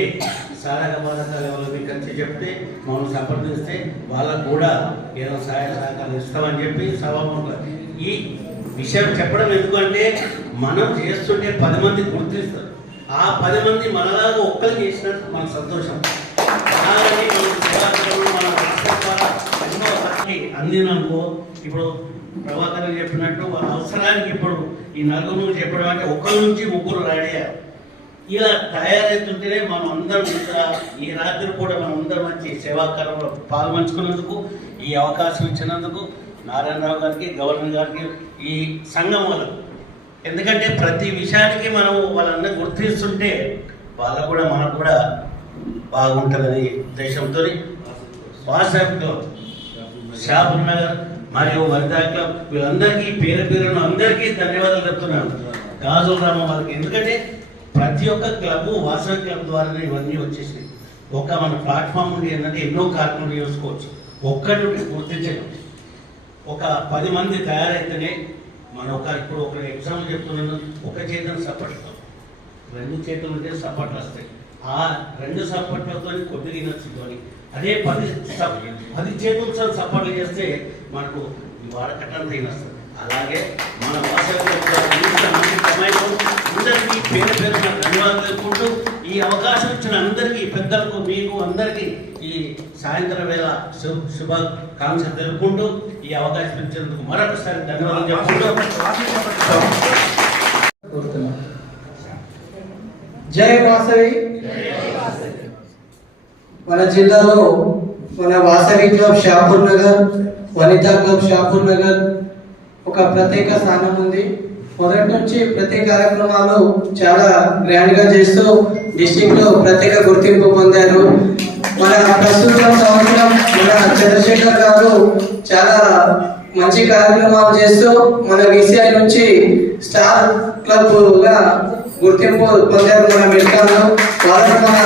సారక బాధకాలు ఎవరు మీకు వచ్చి చెప్తే మమ్మల్ని సంప్రదిస్తే వాళ్ళకు కూడా ఏదైనా సహాయ సహకారం ఇస్తామని చెప్పి సభాముఖంగా ఈ విషయం చెప్పడం. ఎందుకంటే మనం చేస్తుంటే 10 మంది గుర్తిస్తారు. ఆ 10 మంది మనలాగా ఒక్కరు చేసినట్టు మనకు సంతోషం. అలాగే మనం సేవాకారులు మన రాష్ట్ర ద్వారా ఎన్నో అందిననుకో. ఇప్పుడు ప్రభాకర్ చెప్పినట్టు వాళ్ళ అవసరానికి ఇప్పుడు ఈ 4 చెప్పడం అంటే 1 నుంచి 3 రెడీయ్యారు. ఇలా తయారవుతుంటేనే మనం అందరం ఈ రాత్రి పూట మనం అందరం మంచి సేవాకారంలో పాల్పంచుకున్నందుకు, ఈ అవకాశం ఇచ్చినందుకు నారాయణరావు గారికి, గవర్నర్ గారికి, ఈ సంఘం వాళ్ళకు. ఎందుకంటే ప్రతి విషయానికి మనం వాళ్ళందరూ గుర్తిస్తుంటే వాళ్ళకు కూడా మనకు కూడా బాగుంటుందని ఉద్దేశంతో వాట్సాప్లో షాపూర్ నగర్ మరియు వనితా క్లబ్ వీళ్ళందరికీ పేరున అందరికీ ధన్యవాదాలు చెప్తున్నాను. గాజుల రామ వాళ్ళకి. ఎందుకంటే ప్రతి ఒక్క క్లబ్ వాసవి క్లబ్ ద్వారానే ఇవన్నీ వచ్చేసినాయి. ఒక మన ప్లాట్ఫామ్ నుండి ఏంటంటే ఎన్నో కార్యక్రమాలు చేసుకోవచ్చు. ఒక్కరి నుండి గుర్తించడం ఒక 10 మంది తయారైతేనే మనం ఇప్పుడు ఒక ఎగ్జాంపుల్ చెప్తున్నాను. ఒక చేతులు సపోర్ట్, 2 చేతులు ఉంటే సపోర్ట్లు వస్తాయి. ఆ 2 సపోర్ట్లతో కొద్దిగా తినొచ్చుకొని అదే 10 చేతులతో సపోర్ట్లు చేస్తే మనకు వాడకట్టంతా తినొస్తుంది. అలాగే మన వాసవిలో అందరికీ పేరు ధన్యవాదాలు తెలుపుకుంటూ ఈ అవకాశం ఇచ్చిన అందరికీ, పెద్దలకు, మీకు అందరికీ ఈ సాయంత్రం వేళ శుభాకాంక్షలు తెలుపుకుంటూ ఈ అవకాశం ఇచ్చినందుకు మరొకసారి ధన్యవాదాలు చెప్పుకుంటూ జై వాసవి. మన జిల్లాలో మన వాసవి క్లబ్ షాపూర్ నగర్, వనితా క్లబ్ షాపూర్ నగర్ ఒక ప్రత్యేక స్థానం ఉంది. మొదటి నుంచి ప్రతి కార్యక్రమాలు చాలా గ్రాండ్ గా చేస్తూ డిస్ట్రిక్ట్ లో ప్రత్యేక గుర్తింపు పొందారు. మన ప్రస్తుత సంవత్సరం మన చంద్రశేఖర్ గారు చాలా మంచి కార్యక్రమాలు చేస్తూ మన విసిఐ నుంచి స్టార్ క్లబ్ గా గుర్తింపు పొందారు మన మిల్కాను. వాళ్ళకు మన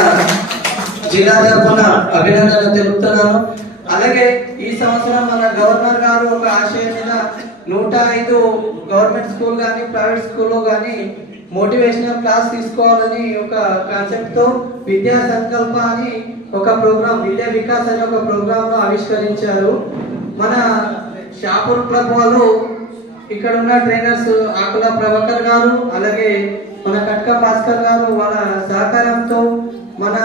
జిల్లా తరఫున అభినందనలు తెలుపుతున్నాను. అలాగే ఈ సంవత్సరం మన గవర్నర్ గారు ఒక ఆశయం మీద 105 గవర్నమెంట్ స్కూల్ కానీ ప్రైవేట్ స్కూల్లో కానీ మోటివేషనల్ క్లాస్ తీసుకోవాలని ఒక కాన్సెప్ట్ తో విద్యా సంకల్ప అని ఒక ప్రోగ్రామ్, విద్యా వికాస్ అనే ఒక ప్రోగ్రామ్ లో ఆవిష్కరించారు. మన షాపూర్ క్లబ్ వాళ్ళు ఇక్కడ ఉన్న ట్రైనర్స్ ఆకుల ప్రభాకర్ గారు, అలాగే మన కట్క భాస్కర్ గారు వాళ్ళ సహకారంతో మన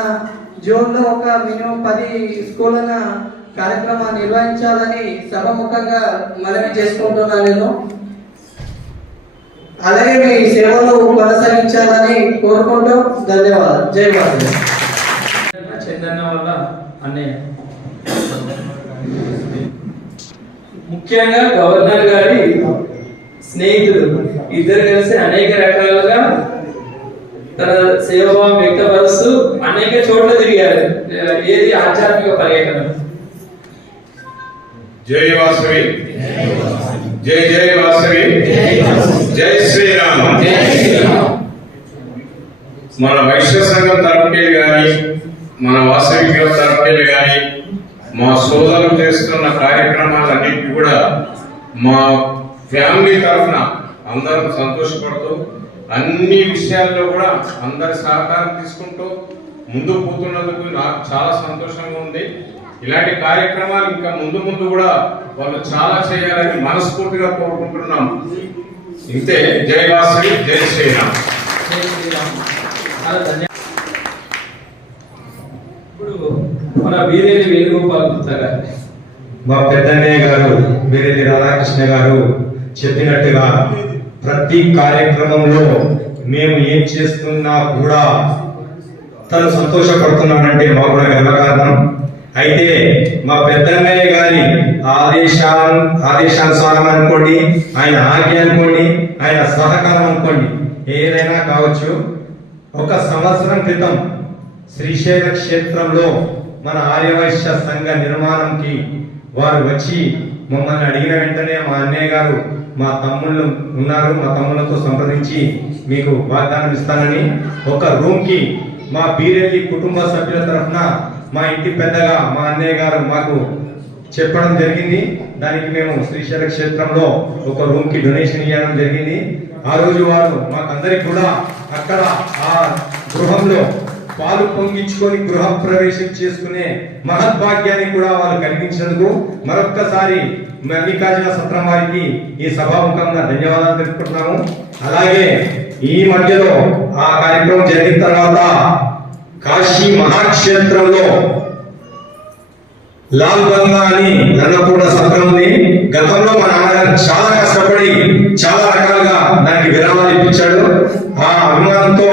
జోన్ లో ఒక మినిమం 10 స్కూళ్ళ కార్యక్రమాన్ని నిర్వహించాలని సభముఖంగా మనవి చేసుకుంటున్నాను నేను. అలాగే మీ సేవలు కొనసాగించాలని కోరుకుంటూ ధన్యవాదాలు. జై భారత్. చందన్న వల్ల అన్నయ్య ముఖ్యంగా గవర్నర్ గారి స్నేహితులు ఇద్దరు కలిసి అనేక రకాలుగా తన సేవాభావం వ్యక్తపరుస్తూ అనేక చోట్ల తిరిగారు. ఏది ఆధ్యాత్మిక పర్యటన. జై వాసవి, జై జై వాసవి, జై శ్రీరామ్. మన వైశ్య సంఘం తరపున కానీ మన వాసవి క్లబ్ తరపున కానీ మా సోదరులు చేస్తున్న కార్యక్రమాలన్నింటినీ కూడా మా ఫ్యామిలీ తరఫున అందరం సంతోషపడుతూ అన్ని విషయాల్లో కూడా అందరి సహకారం తీసుకుంటూ ముందుకు పోతున్నందుకు నాకు చాలా సంతోషంగా ఉంది. ఇలాంటి కార్యక్రమాలు ఇంకా ముందు ముందు కూడా వాళ్ళు చాలా చేయాలని మనస్ఫూర్తిగా కోరుకుంటున్నాం. ఇంతే. జై వాసవి, జై శ్రీరామ్. ఇప్పుడు మన వీరేది వేణుగోపాల్ గుప్తా గారు, మా పెద్దన్నయ్య గారు వీరేది రాధాకృష్ణ గారు చెప్పినట్టుగా ప్రతి కార్యక్రమంలో మేము ఏం చేస్తున్నా కూడా తను సంతోషపడుతున్నాడంటే మాకు కూడా గర్వకారణం. అయితే మా పెద్దన్నయ్య గారి ఆదేశానుసారం అనుకోండి, ఆయన ఆజ్ఞ అనుకోండి, ఆయన సహకారం అనుకోండి, ఏదైనా కావచ్చు. 1 సంవత్సరం క్రితం శ్రీశైల క్షేత్రంలో మన ఆర్యవైశ్య సంఘ నిర్మాణంకి వారు వచ్చి మమ్మల్ని అడిగిన వెంటనే మా అన్నయ్య గారు మా తమ్ముళ్ళు ఉన్నారు, మా తమ్ముళ్ళతో సంప్రదించి మీకు వాగ్దానం ఇస్తానని ఒక రూమ్ కి మా బీరెల్లి కుటుంబ సభ్యుల తరఫున మా ఇంటి పెద్దగా మా అన్నయ్య గారు మాకు చెప్పడం జరిగింది. దానికి మేము శ్రీశైల క్షేత్రంలో ఒక రూమ్ కి డొనేషన్ ఇవ్వడం జరిగింది. ఆ రోజు వారు మాకందరికి కూడా అక్కడ ఆ గృహంలో పాలు పొంగించుకొని గృహ ప్రవేశం చేసుకునే మహద్భాగ్యాన్ని కూడా వాళ్ళు కల్పించినందుకు మరొక్కసారి మల్లికార్జున సత్రం వారికి ఈ సభాముఖంగా ధన్యవాదాలు తెలుపుకుంటున్నాము. అలాగే ఈ మధ్యలో ఆ కార్యక్రమం జరిగిన తర్వాత కాశీ మహాక్షేత్రంలో లాల్ బంగా అని అన్నపూర్ణ సత్రం ఉంది. గతంలో మా నాన్నగారు చాలా కష్టపడి చాలా రకాలుగా దానికి విరామాలు ఇప్పించాడు. ఆ అభిమానంతో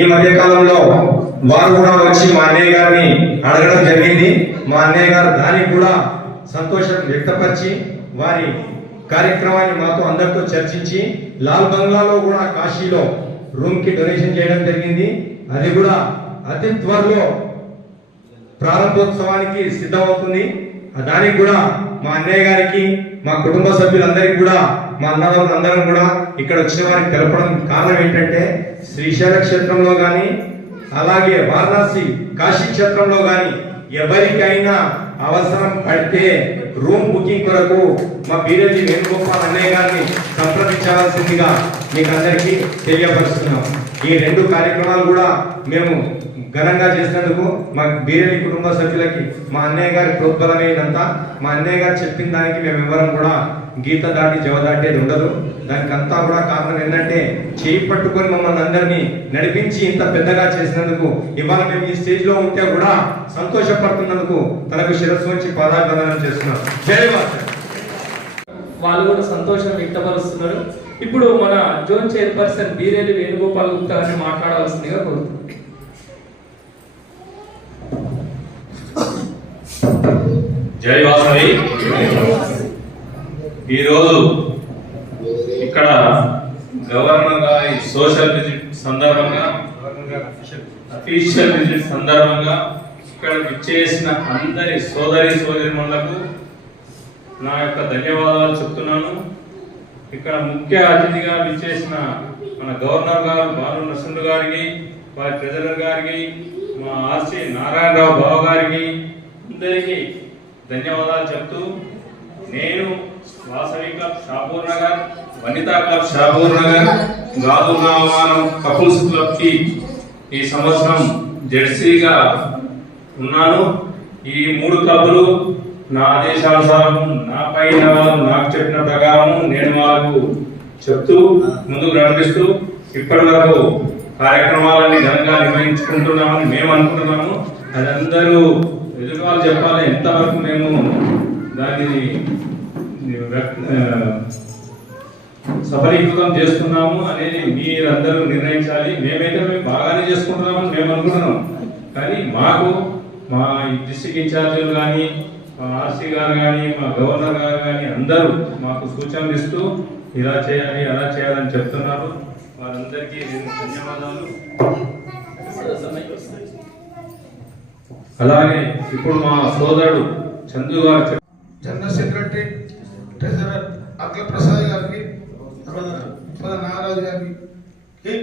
ఈ మధ్య కాలంలో వారు కూడా వచ్చి మా అన్నయ్య గారిని అడగడం జరిగింది. మా అన్నయ్య గారు దానికి కూడా సంతోషం వ్యక్తపరిచి వారి కార్యక్రమాన్ని మాతో అందరితో చర్చించి లాల్ బంగ్లాలో కూడా కాశీలో రూమ్ కి డొనేషన్ చేయడం జరిగింది. అది కూడా అతి త్వరలో ప్రారంభోత్సవానికి సిద్ధమవుతుంది. దానికి కూడా మా అన్నయ్య గారికి మా కుటుంబ సభ్యులందరికీ కూడా మా అన్నదమ్ములందరం కూడా ఇక్కడ వచ్చిన వారికి తెలపడం కారణం ఏంటంటే శ్రీశైల క్షేత్రంలో కానీ అలాగే వారణాసి కాశీ క్షేత్రంలో కానీ ఎవరికైనా అవసరం పడితే రూమ్ బుకింగ్ కొరకు మా బీరెల్లి వేణుగోపాల్ అన్నయ్య గారిని సంప్రదించాల్సిందిగా మీకు అందరికీ తెలియపరుస్తున్నాం. ఈ 2 కార్యక్రమాలు కూడా మేము ఘనంగా చేసినందుకు మా బీరెల్లి కుటుంబ సభ్యులకి మా అన్నయ్య గారి ప్రోద్బలమైనంత మా అన్నయ్య గారు చెప్పిన దానికి మేము ఎవరం కూడా గీత దాటి జవ దాటేది ఉండదు. దానికి అంతా కూడా కారణం ఏంటంటే చేయి పట్టుకొని మమ్మల్ని అందరినీ నడిపించి ఇంత పెద్దగా చేసినందుకు ఇవాళ మేము ఈ స్టేజ్ లో ఉంటే కూడా సంతోషపడుతున్నందుకు తనకు శిరస్సు వచ్చి పాదాభివందనం చేస్తున్నాం. వాళ్ళు కూడా సంతోషం వ్యక్తపరుస్తున్నారు. ఇప్పుడు మన జోన్ చైర్పర్సన్ బీరేలి వేణుగోపాల్ గుప్తా గారిని మాట్లాడవలసిందిగా కోరుతున్నాం. జై వాసవి. ఈరోజు ఇక్కడ గవర్నర్ గారి సోషల్ విజిట్ సందర్భంగా అఫీషియల్ విజిట్ సందర్భంగా ఇక్కడ విచ్చేసిన అందరి సోదరీమణులకు నా యొక్క ధన్యవాదాలు చెప్తున్నాను. ఇక్కడ ముఖ్య అతిథిగా విచ్చేసిన మన గవర్నర్ గారు బాలు నరసింహ గారికి, వారి ట్రెజరర్ గారికి, మా ఆర్సి నారాయణరావు బాబు గారికి అందరికీ ధన్యవాదాలు చెప్తూ, నేను వాసవి క్లబ్ షాపూర్ నగర్, వనితా క్లబ్ షాపూర్ నగర్, గాదు నామానం కపుల్స్ క్లబ్ కి ఈ సంవత్సరం జెర్సీగా ఉన్నాను. ఈ 3 క్లబ్లు నా ఆదేశానుసారం నా పైన నాకు చెప్పిన ప్రకారం నేను వాళ్ళకు చెప్తూ ముందుకు నడిపిస్తూ ఇప్పటి వరకు కార్యక్రమాలన్నీ ఘనంగా నిర్వహించుకుంటున్నామని మేము అనుకుంటున్నాము. అది అందరూ ఎదురు వాళ్ళు చెప్పాలి ఎంతవరకు మేము దానిని సఫలీకృతం చేస్తున్నాము అనేది మీరందరూ నిర్ణయించాలి. మేము బాగానే చేసుకుంటున్నామని మేము అనుకుంటున్నాం, కానీ మాకు మా డిస్ట్రిక్ట్ ఇన్ఛార్జీలు కానీ, మా ఆర్సీ గారు కానీ, మా గవర్నర్ గారు కానీ అందరూ మాకు సూచనలు ఇస్తూ ఇలా చేయాలి అలా చేయాలని చెప్తున్నారు. వారందరికీ నేను ధన్యవాదాలు. అలాగే ఇప్పుడు మా సోదరుడు చందు గారు జనరల్ సెక్రటరీ ట్రెజరర్ అఖిల ప్రసాద్ గారికి, నాగరాజు గారికి,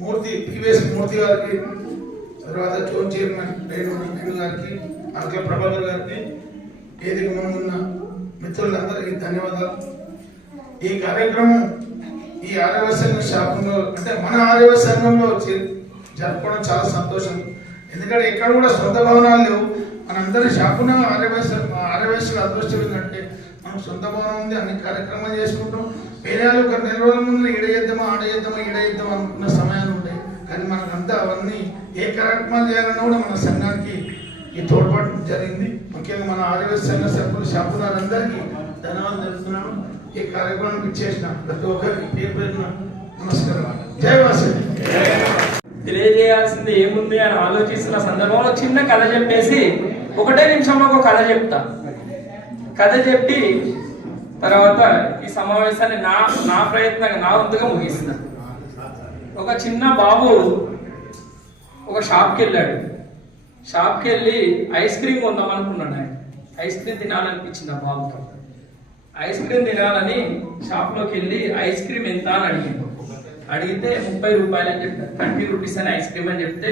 మూర్తి పివిఎస్ మూర్తి గారికి, తర్వాత జోన్ చైర్మన్ రేణు గారికి, అఖిల ప్రభాకర్ గారికి, ఏదికి ముందున్న మిత్రులందరికీ ధన్యవాదాలు. ఈ కార్యక్రమం ఈ ఆర్యవ సంఘ శాఖంలో అంటే మన ఆర్యవ సంఘంలో జరుపుకోవడం చాలా సంతోషం. ఎందుకంటే ఎక్కడ కూడా సొంత భవనాలు లేవు. మనందరి శాఖన ఆర్యవేశ్వర అదృష్టం ఏంటంటే మనకు సొంత భవనం ఉంది, అన్ని కార్యక్రమాలు చేసుకుంటాం. వేరే ఒక 4 రోజుల ముందు ఈడ చేద్దామా ఆడ చేద్దామా ఈడ చేద్దామా అనుకున్న సమయాలు ఉంటాయి. కానీ మనకంతా అవన్నీ ఏ కార్యక్రమాలు చేయాలన్నా కూడా మన సంఘానికి ఈ తోడ్పాటు జరిగింది. ముఖ్యంగా మన ఆర్యవేశ్వర సంఘ సభ్యులు శాఖలందరికీ ధన్యవాదాలు తెలుపుతున్నాను. ఈ కార్యక్రమానికి ఇచ్చేసిన ప్రతి ఒక్కరికి పేరు పేరున నమస్కారం. జై వాసవి. తెలియజేయాల్సింది ఏముంది అని ఆలోచిస్తున్న సందర్భంలో చిన్న కథ చెప్పేసి 1 నిమిషంలో ఒక కథ చెప్తా. కథ చెప్పి తర్వాత ఈ సమావేశాన్ని నా ప్రయత్నంగా నా వంతుగా ముగిస్తున్నా. ఒక చిన్న బాబు ఒక షాప్కి వెళ్ళాడు. షాప్కి వెళ్ళి ఐస్ క్రీమ్ కొందాం అనుకున్నాడు. ఆయన ఐస్ క్రీమ్ తినాలనిపించింది ఆ బాబుకి. ఐస్ క్రీమ్ తినాలని షాప్లోకి వెళ్ళి ఐస్ క్రీమ్ ఎంత అని అడిగితే 30 రూపాయలు అని చెప్తారు. 30 రూపీస్ అని ఐస్ క్రీమ్ అని చెప్తే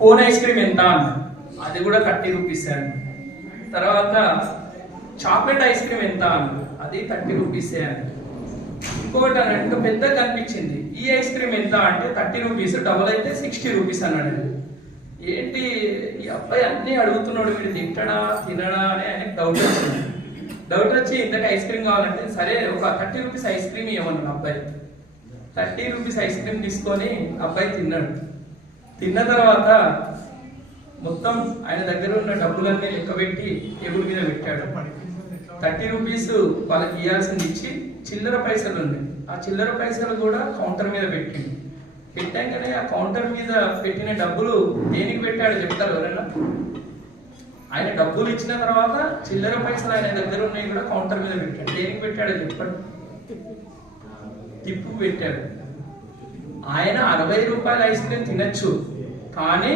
కోన్ ఐస్ క్రీమ్ ఎంత అన్న, అది కూడా 30 రూపీస్ అని. తర్వాత చాక్లెట్ ఐస్ క్రీమ్ ఎంత అన్న, అది 30 రూపీసే అని. ఇంకొకటి అన్నట్టు పెద్దగా కనిపించింది, ఈ ఐస్ క్రీమ్ ఎంత అంటే 30 రూపీస్, డబుల్ అయితే 60 రూపీస్ అన్నాడు. ఏంటి ఈ అబ్బాయి అన్నీ అడుగుతున్నాడు, వీడు తినడా అని ఆయనకి డౌట్ వచ్చి ఇంతకు ఐస్ క్రీమ్ కావాలంటే సరే ఒక 30 రూపీస్ ఐస్ క్రీమ్ ఇవ్వమన్నాడు అబ్బాయి. 30 రూపీస్ ఐస్ క్రీమ్ తీసుకొని అబ్బాయి తిన్నాడు. తిన్న తర్వాత మొత్తం ఆయన దగ్గర ఉన్న డబ్బులన్నీ లెక్కబెట్టి టేబుల్ మీద పెట్టాడు. 30 రూపీస్ వాళ్ళకి ఇవ్వాల్సింది ఇచ్చి చిల్లర పైసలు ఉన్నాయి, ఆ చిల్లర పైసలు కూడా కౌంటర్ మీద పెట్టింది. పెట్టాకనే ఆ కౌంటర్ మీద పెట్టిన డబ్బులు దేనికి పెట్టాడో చెప్తారు ఎవరైనా? ఆయన డబ్బులు ఇచ్చిన తర్వాత చిల్లర పైసలు ఆయన దగ్గర ఉన్నాయి కూడా కౌంటర్ మీద పెట్టాడు. దేనికి పెట్టాడో చెప్పండి? టిప్పు పెట్టాడు. ఆయన 60 రూపాయల ఐస్ క్రీమ్ తినచ్చు, కానీ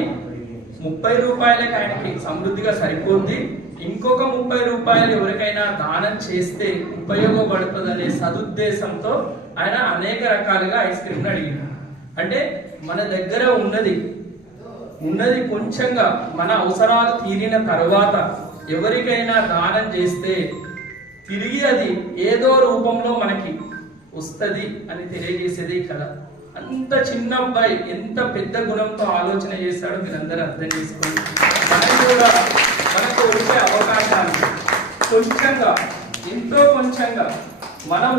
30 రూపాయలకి ఆయనకి సమృద్ధిగా సరిపోద్ది. ఇంకొక 30 రూపాయలు ఎవరికైనా దానం చేస్తే ఉపయోగపడుతుందనే సదుద్దేశంతో ఆయన అనేక రకాలుగా ఐస్ క్రీమ్ని అడిగినాడు. అంటే మన దగ్గర ఉన్నది కొంచెంగా మన అవసరాలు తీరిన తర్వాత ఎవరికైనా దానం చేస్తే తిరిగి అది ఏదో రూపంలో మనకి వస్తుంది అని తెలియజేసేది కదా. అంత చిన్న అబ్బాయి ఎంత పెద్ద గుణంతో ఆలోచన చేస్తాడో మీరందరూ అర్థం చేసుకోండి. దాన్ని కూడా మనకు వచ్చే అవకాశాన్ని కొంచెంగా ఎంతో కొంచెంగా మనం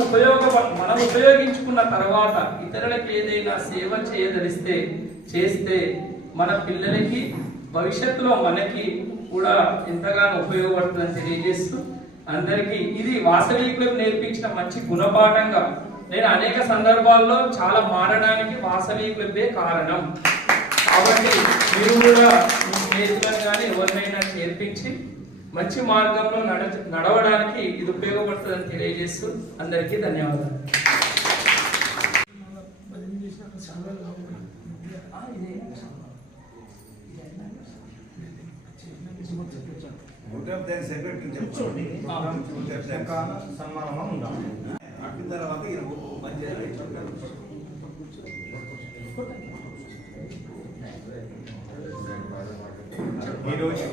ఉపయోగించుకున్న తర్వాత ఇతరులకు ఏదైనా సేవ చేయదలిస్తే చేస్తే మన పిల్లలకి భవిష్యత్తులో మనకి కూడా ఎంతగానో ఉపయోగపడుతుందని తెలియజేస్తూ అందరికీ ఇది వాసవి క్లబ్ నేర్పించిన మంచి గుణపాఠంగా నేను అనేక సందర్భాల్లో చాలా మారడానికి వాసవి క్లబ్బే కారణం. కాబట్టి మీరు కూడా మీ స్నేహితులను కానీ ఎవరినైనా నేర్పించి మంచి మార్గంలో నడవడానికి ఇది ఉపయోగపడుతుందని తెలియజేస్తూ అందరికీ ధన్యవాదాలు. దాని సెక్రటరీ చెప్పండి సన్మానం ఉండాలి. అట్టిన తర్వాత మంచిగా ఈరోజు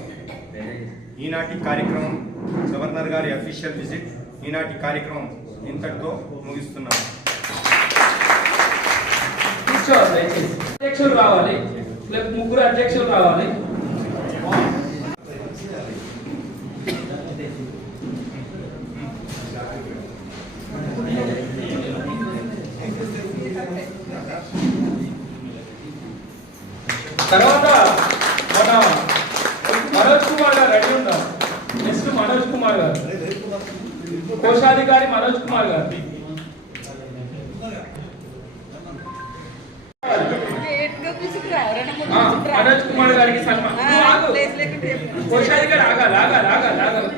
ఈనాటి కార్యక్రమం గవర్నర్ గారి అఫీషియల్ విజిట్, ఈనాటి కార్యక్రమం ఇంతటితో ముగిస్తున్నాము. అధ్యక్షులు రావాలి, ముగ్గురు అధ్యక్షులు రావాలి. తర్వాత మన మనోజ్ కుమార్ గారు రెడీ ఉన్నారు. నెక్స్ట్ మనోజ్ కుమార్ గారు, కోశాధికారి మనోజ్ కుమార్ గారు. మనోజ్ కుమార్ గారికి సన్మానం. కోశాధికారి ఆగాలి ఆగాలి ఆగాలి ఆగాలి.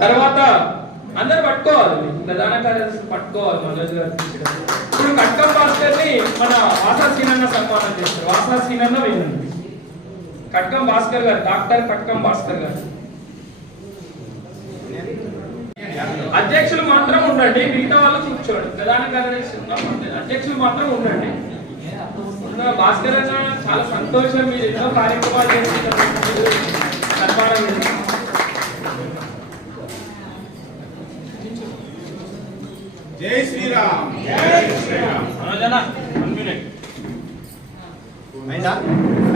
తర్వాత అందరు పట్టుకోవాలి, ప్రధాన కార్యదర్శి పట్టుకోవాలి. మనోజ్ గారు ఇప్పుడు కట్కం భాస్కర్ ని మన వాసా సీనన్న సన్మానం చేస్తారు. వాసా సీనన్న వేయండి. కట్కం భాస్కర్ గారు, డాక్టర్ కట్కం భాస్కర్ గారు. అధ్యక్షులు మాత్రం ఉండండి, మిగతా వాళ్ళు కూర్చోండి. ప్రధాన కార్యదర్శి అధ్యక్షులు మాత్రం ఉండండి. భాస్కర్ అన్న చాలా సంతోషం, మీరు ఎన్నో కార్యక్రమాలు చేస్తున్నారు. సన్మానం జై శ్రీరామ్. జై శ్రీరామ్. అనజన 1 మినిట్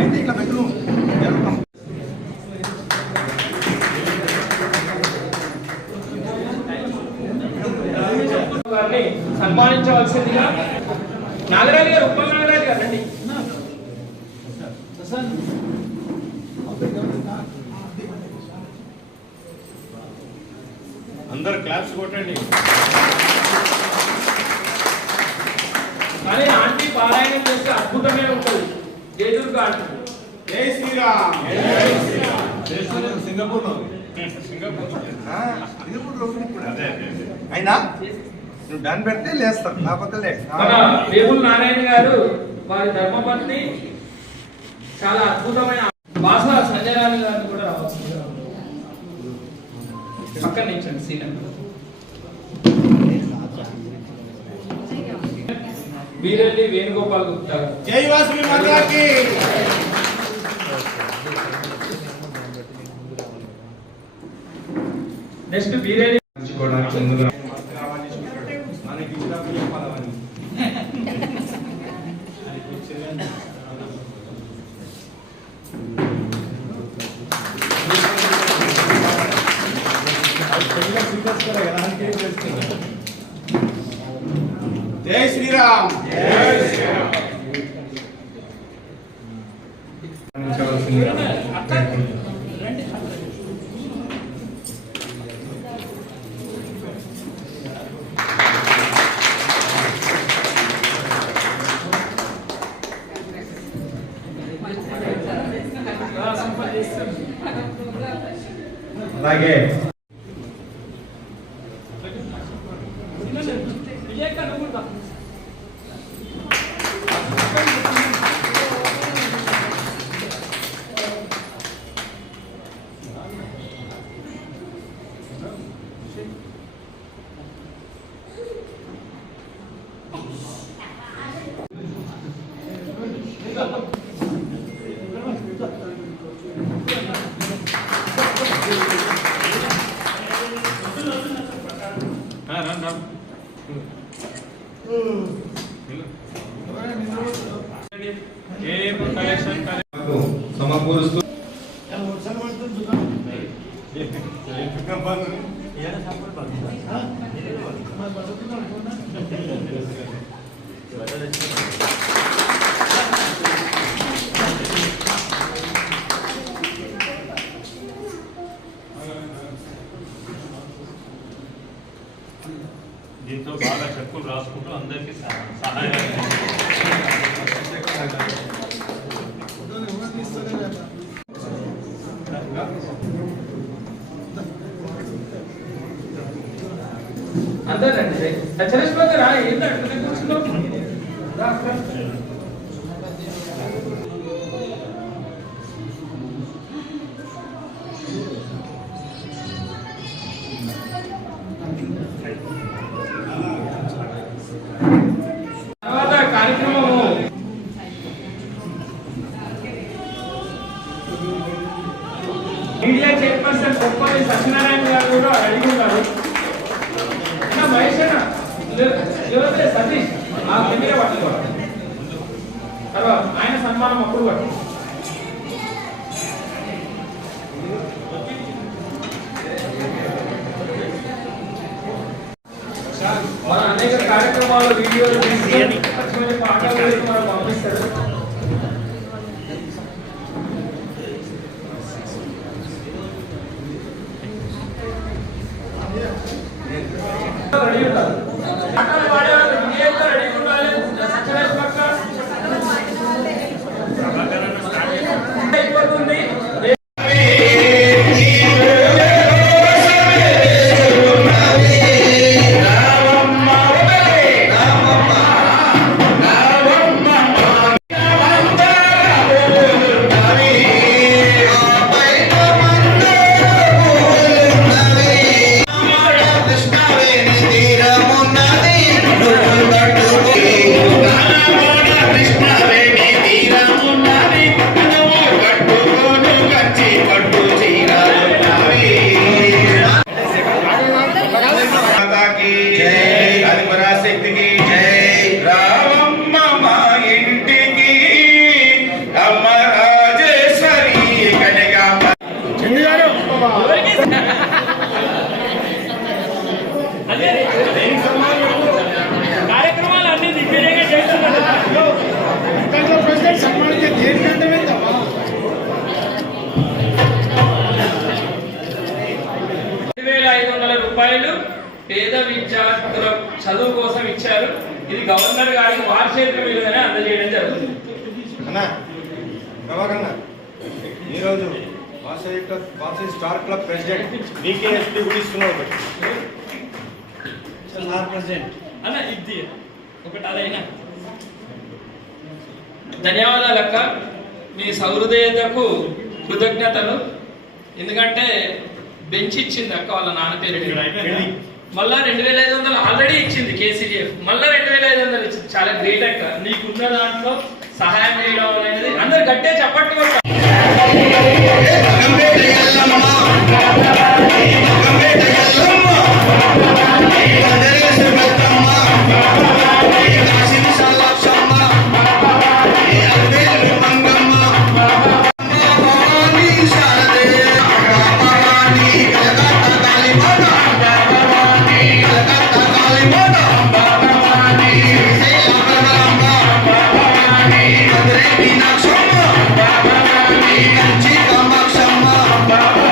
అయితే ఇట్లా పెట్టు. గారిని సన్మానించవలసిందిగా నాగరాజు గారు, ఉప్పల్ నాగరాజు గారు రండి. అందరు క్లాప్స్ కొట్టండి. కానీ ఆంటీ పారాయణం చేస్తే అద్భుతమే ఉంటుంది. జయదుర్గ ఆంటీ. జై శ్రీరామ్. జై శ్రీరామ్. సింగపూర్ అయినా నువ్వు దాన్ని పెడితే లేస్తాను, లేకపోతే లేదు. మన వేముల నారాయణ గారు, వారి ధర్మపత్ని, చాలా అద్భుతమైన భాష సంజయరాణి గారిని కూడా రావచ్చు. పక్కన నిల్చండి సీనియర్. వీరెడ్డి వేణుగోపాల్ గుప్తా గారు. జై వాసవి మాతాకి. నెక్స్ట్ వీరెడ్డి. మనకి కూడా చెప్పాలని జై శ్రీరామ్. జై శ్రీరామ్. అలాగే సమకూరుస్తూ దీంతో బాగా చెప్పులు రాసుకుంటూ అందరికీ సహాయం. అందరండి చరేశ్వర్ గారు ఏంటంటే కూర్చున్నాం. మీడియా చైర్పర్సన్ కొప్పల్లి సత్యనారాయణ గారు కూడా అడిగిన్నారు. ఇంకా మహేష్ అన్న లేకపోతే సతీష్ ఆ కెమెరా పట్టుకోవాలి. తర్వాత ఆయన సన్మానం అప్పుడు పట్టు. మన అనేక కార్యక్రమాలు వీడియోలు పాఠాలు మనం పంపిస్తారు. రెడీ ఉంటారు పాఠాలు పాడేవాళ్ళు రెడీ ఉండాలి. సత్యరాజ్ పక్క అయిపోతుంది. కార్యక్రమాలు అన్ని దిగ్విజయంగా చేస్తున్నారు. 2,500 రూపాయలు పేద విద్యార్థుల చదువు కోసం ఇచ్చారు. ఇది గవర్నర్ గారికి వారి చేతుల మీదుగానే అందజేయడం జరుగుతుంది. ఈరోజు Vasavi star club president VKSP కూడా ఇస్తున్నారు. అన్న ఇది ఒకటి అదైనా ధన్యవాదాలు అక్క. మీ సహృదయతకు కృతజ్ఞతలు. ఎందుకంటే బెంచ్ ఇచ్చింది అక్క వాళ్ళ నాన్న పేరు మళ్ళా 2,500 ఆల్రెడీ ఇచ్చింది కేసీడీఎఫ్, మళ్ళా 2,500 ఇచ్చింది. చాలా గ్రేట్ అక్క. నీకున్న దాంట్లో సహాయం చేయడం అనేది అందరు గట్టే చప్పట్లు కొట్టాలి. Baba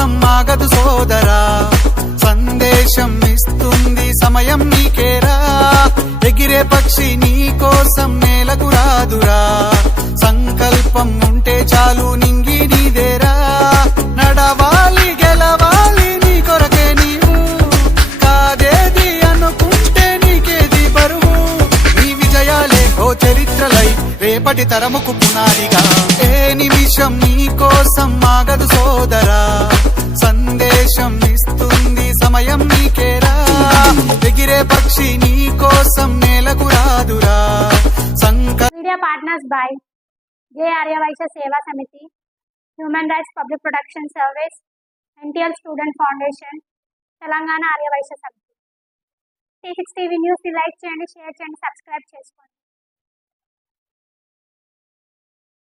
కోసం ఆగదు సోదరా, సందేశం ఇస్తుంది సమయం నీకేరా. ఎగిరే పక్షి నీ కోసం నేలకు రాదురా, సంకల్పం ఉంటే చాలు నింగి నీదేరా. నడవాలి గెలవాలి నీ కొరకే నీవు, కాదేది అనుకుంటే నీకేది బరువు. నీ విజయాలే ఓ చరిత్రలై రేపటి తరముకు పునాదిగా. ఏ నిమిషం నీ కోసం ఆగదు సోదరా, సందేశం ఇస్తుంది సమయం నీకేరా. ఎగిరే పక్షి నీ కోసం నేలకు రాదురా. మీడియా పార్ట్నర్స్ బై జే Aryavysya Seva Samithi, human rights public protection service, NTL student foundation, Telangana Aryavysya Samithi. T6 TV news ని లైక్ చేయండి, షేర్ చేయండి, సబ్స్క్రైబ్ చేసుకోండి.